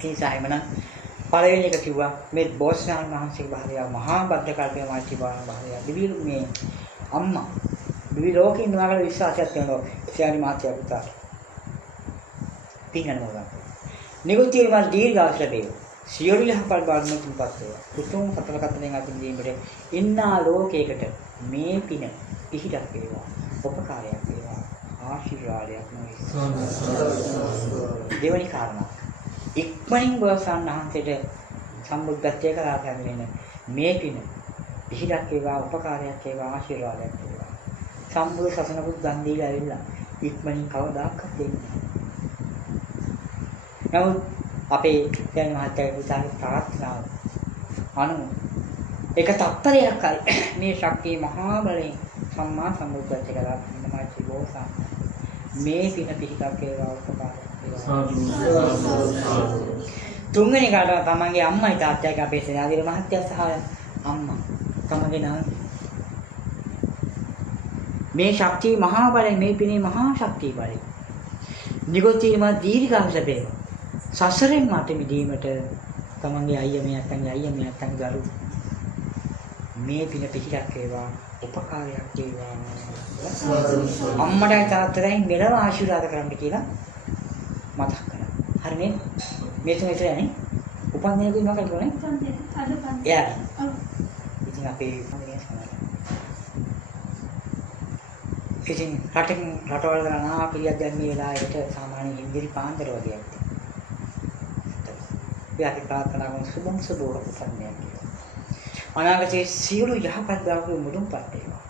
ඒ සායමන පළවෙනි එක කිව්වා මේ බෝසතාණන් වහන්සේගේ භාර්යාව මහා භද්‍රකල්පයේ මායිති භාර්යාව දිවි මේ අම්මා දිවි ලෝකේ ඉන්නවාගේ විශ්වාසයක් තියෙනවා. එයානි මාත්‍යා පුතා. පින්නන මොකක්ද? නිකුත්තිය මාල් දීර්ඝායුෂ ලැබේ. සියලු යහපත් බාරමුතුන්පත් වේවා. කුතුම් සතර කතරෙන් අතින් දීමට ඉන්නා ලෝකයකට මේ පින පිහිටක් වේවා. උපකාරයක් වේවා. ආශිර්වාදයක් නොවේ. දෙවනි කාරණා. ඉක්මනින් බෝසතාණන් වහන්සේට සම්බුද්ධත්වයට කරා පැමිණෙන මේ පින පිහිටක් වේවා. උපකාරයක් වේවා. ආශිර්වාදයක් වේවා. සම්බුද්ධ ශාසනකුත් දන් දීලා ඇවිල්ලා ඉක්මනින් කවදාකවත් දෙන්නේ නැහැ. නමුත් අපේ දැන් මහත්තයාගේ පුතාගේ ප්‍රාර්ථනාව අනු එක තත්පරයක් හරි මේ ශක්තිය මහා බලයෙන් සම්මා සම්බුද්ධත්වයට කරා ඉන්නමයි ජීවෝසා මේ පින පිහිටක් වේවා උපකාරයක් වේවා. තුන්වෙනි කාරණා තමන්ගේ අම්මයි තාත්තයි අපේ සේනාධිර මහත්තයා සහ අම්මා තමන්ගේ නම මේ ශක්තිය මහා බලයෙන් මේ පිනේ මහා ශක්තිය බලයෙන් නිගොතීම දීර්ඝායුෂ ලැබේවා. සසරෙන් මට මිදීමට තමන්ගේ අයියා මේ අත්තන් දරු මේ පින පිටියක් වේවා උපකාරයක් වේවා. අම්මටයි තාත්තටයි මෙලව ආශිර්වාද කරන්න කියලා මතක් කරා. හරිනේ? මේ තුන ඉතරනේ. උපන්දිනකුයි මොකක්ද කරන්නේ? උපන්දින අද පන්දින. යා. ඉතින් අපේ උපන්දිනය සමහරවිට ඉතින් රටවල් වල නාකියක් දැන් මේ වෙලාවට සාමාන්‍ය හින්දිරි පාන්දර වගේ ඇත්ත. අපි ප්‍රාර්ථනා කරන සුබම් සුබෝර උපන්දිනයක් කියලා. අනාගතයේ සියලු යහපත් දරුවෝ මුදුන්පත් වේවා.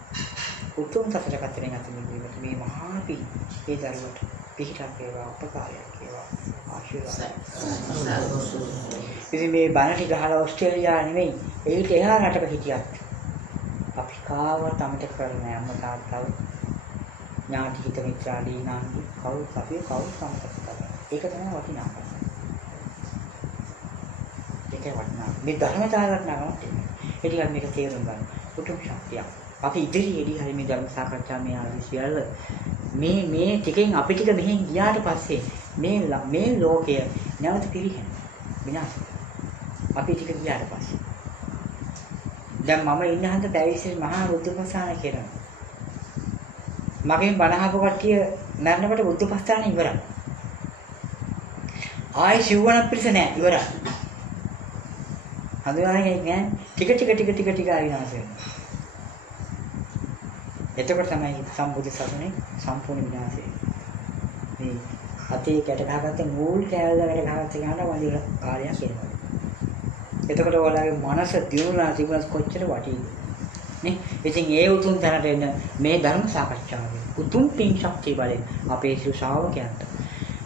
උතුම් සතර කතරෙන් අතින් මේ මහා පින් ඒ දරුවට පිහිටක් වේවා උපකාරයක් වේවා ආශිර්වාදයක්. ඉතින් මේ බණටි ගහලා ඕස්ට්‍රේලියාව නෙමෙයි ඒකට එහා රටක හිටියත් අපි කාවත් අමතක කරන්නේ අම්මා තාත්තා ඥාති හිත මිත්‍රාදී නාන්දි කවුරුත් අපිව කවුරුත් අමතක කරන්නේ. ඒක තමයි වටිනාකම. ඒකේ වටිනාකම. මේ ධර්මතාවය වටිනාකමක් තියෙනවා. ඒ ටිකක් මේක තේරුම් ගන්න. උතුම් ශක්තියක්. අපි ඉදිරියේදී හරි මේ ධර්ම සාකච්ඡා මේ ආදී සියල්ල මේ ටිකෙන් අපි ටික මෙහෙන් ගියාට පස්සේ මේ ලෝකය නැවත පිරිහෙන විනාශ. අපි ටික ගියාට පස්සේ දැන් මම ඉන්න හන්ද පැවිදි මහා බුද්ධපසාන කරනවා. මගෙන් බණ අහපු කට්ටිය මරණකොට බුද්ධපසාන ඉවරයි. ආයෙ සිව්වනක් පිළිස නැහැ ඉවරයි. හඳුනාගන්නේ නැහැ. ටික ආවිනාශ වෙනවා. එතකොට තමයි සම්බුද්ධ ශාසනය සම්පූර්ණ විනාශය. මේ අතේ කැට ගහගත්ත මූල් කෑල්ලකට ගහගත්ත ගාන වලින් කාර්යයක් එනවා. එතකොට ඔයාලගේ මනස දියුණුලා තිබුණත් කොච්චර වටිද? නේ? ඉතින් ඒ උතුම් තැනට එන මේ ධර්ම සාකච්ඡාවේ උතුම් පින් ශක්තිය බලෙන් අපේ ශ්‍රී ශ්‍රාවකයන්ට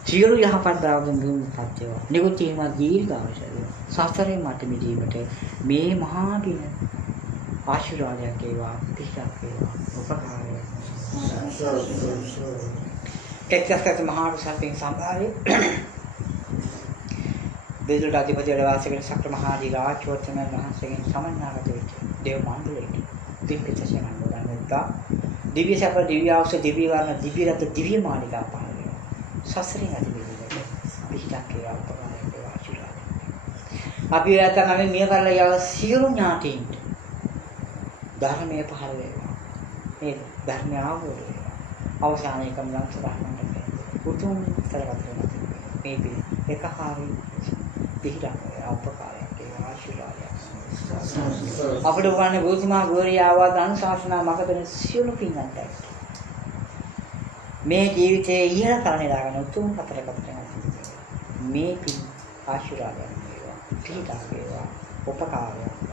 සියලු යහපත් දාවුන් දුන්නාත් ඒවා නිකුත්ීම දීර්ඝායුෂය සසරේ මට මිදීමට මේ මහා පින ආශිර්වාදයක් වේවා පිටක් වේවා උපකාරයක්. එක්කස්කත් මහා සත්‍යයෙන් සම්භාරේ දෙවියන්ට අධිපතියට වාසය කරන සක්‍ර මහා දී රාජ්‍යවර්ධන මහන්සියගෙන් සමන්නාගත වෙච්ච දේව මණ්ඩලයේ දිව්‍ය සසයන් වඩන්නත්තා දිව්‍ය සැප දිව්‍ය ආශය දිව්‍ය වර්ණ දිව්‍ය රත දිව්‍ය මාලිකා පාන වේවා. සසරේ අධිපතියට පිටක් වේවා උපකාරයක් වේවා ආශිර්වාදයක්. අපි යතන මේ කරලා යව සියලු ඥාතීන්ට ධර්මයේ පහළ වේවා. මේ ධර්මය ආවෝද වේවා. අවසානයේ කම්ලං සදාහන්නට උතුම් සරවත්වන මේ පිළ එකහාරි පිටක් උපකාරයක් වේවා ආශිර්වාදයක්. අපිට උගන්නේ බුදුමා ගෝරිය ආවාද අනුශාසනා මගපෙන සියලු පින්වන්තයි. මේ ජීවිතයේ ඉහළ කරන්නේ දාගෙන උතුම් හතරකට මේ පින් ආශිර්වාදයක් වේවා. පිටක් වේවා උපකාරයක්.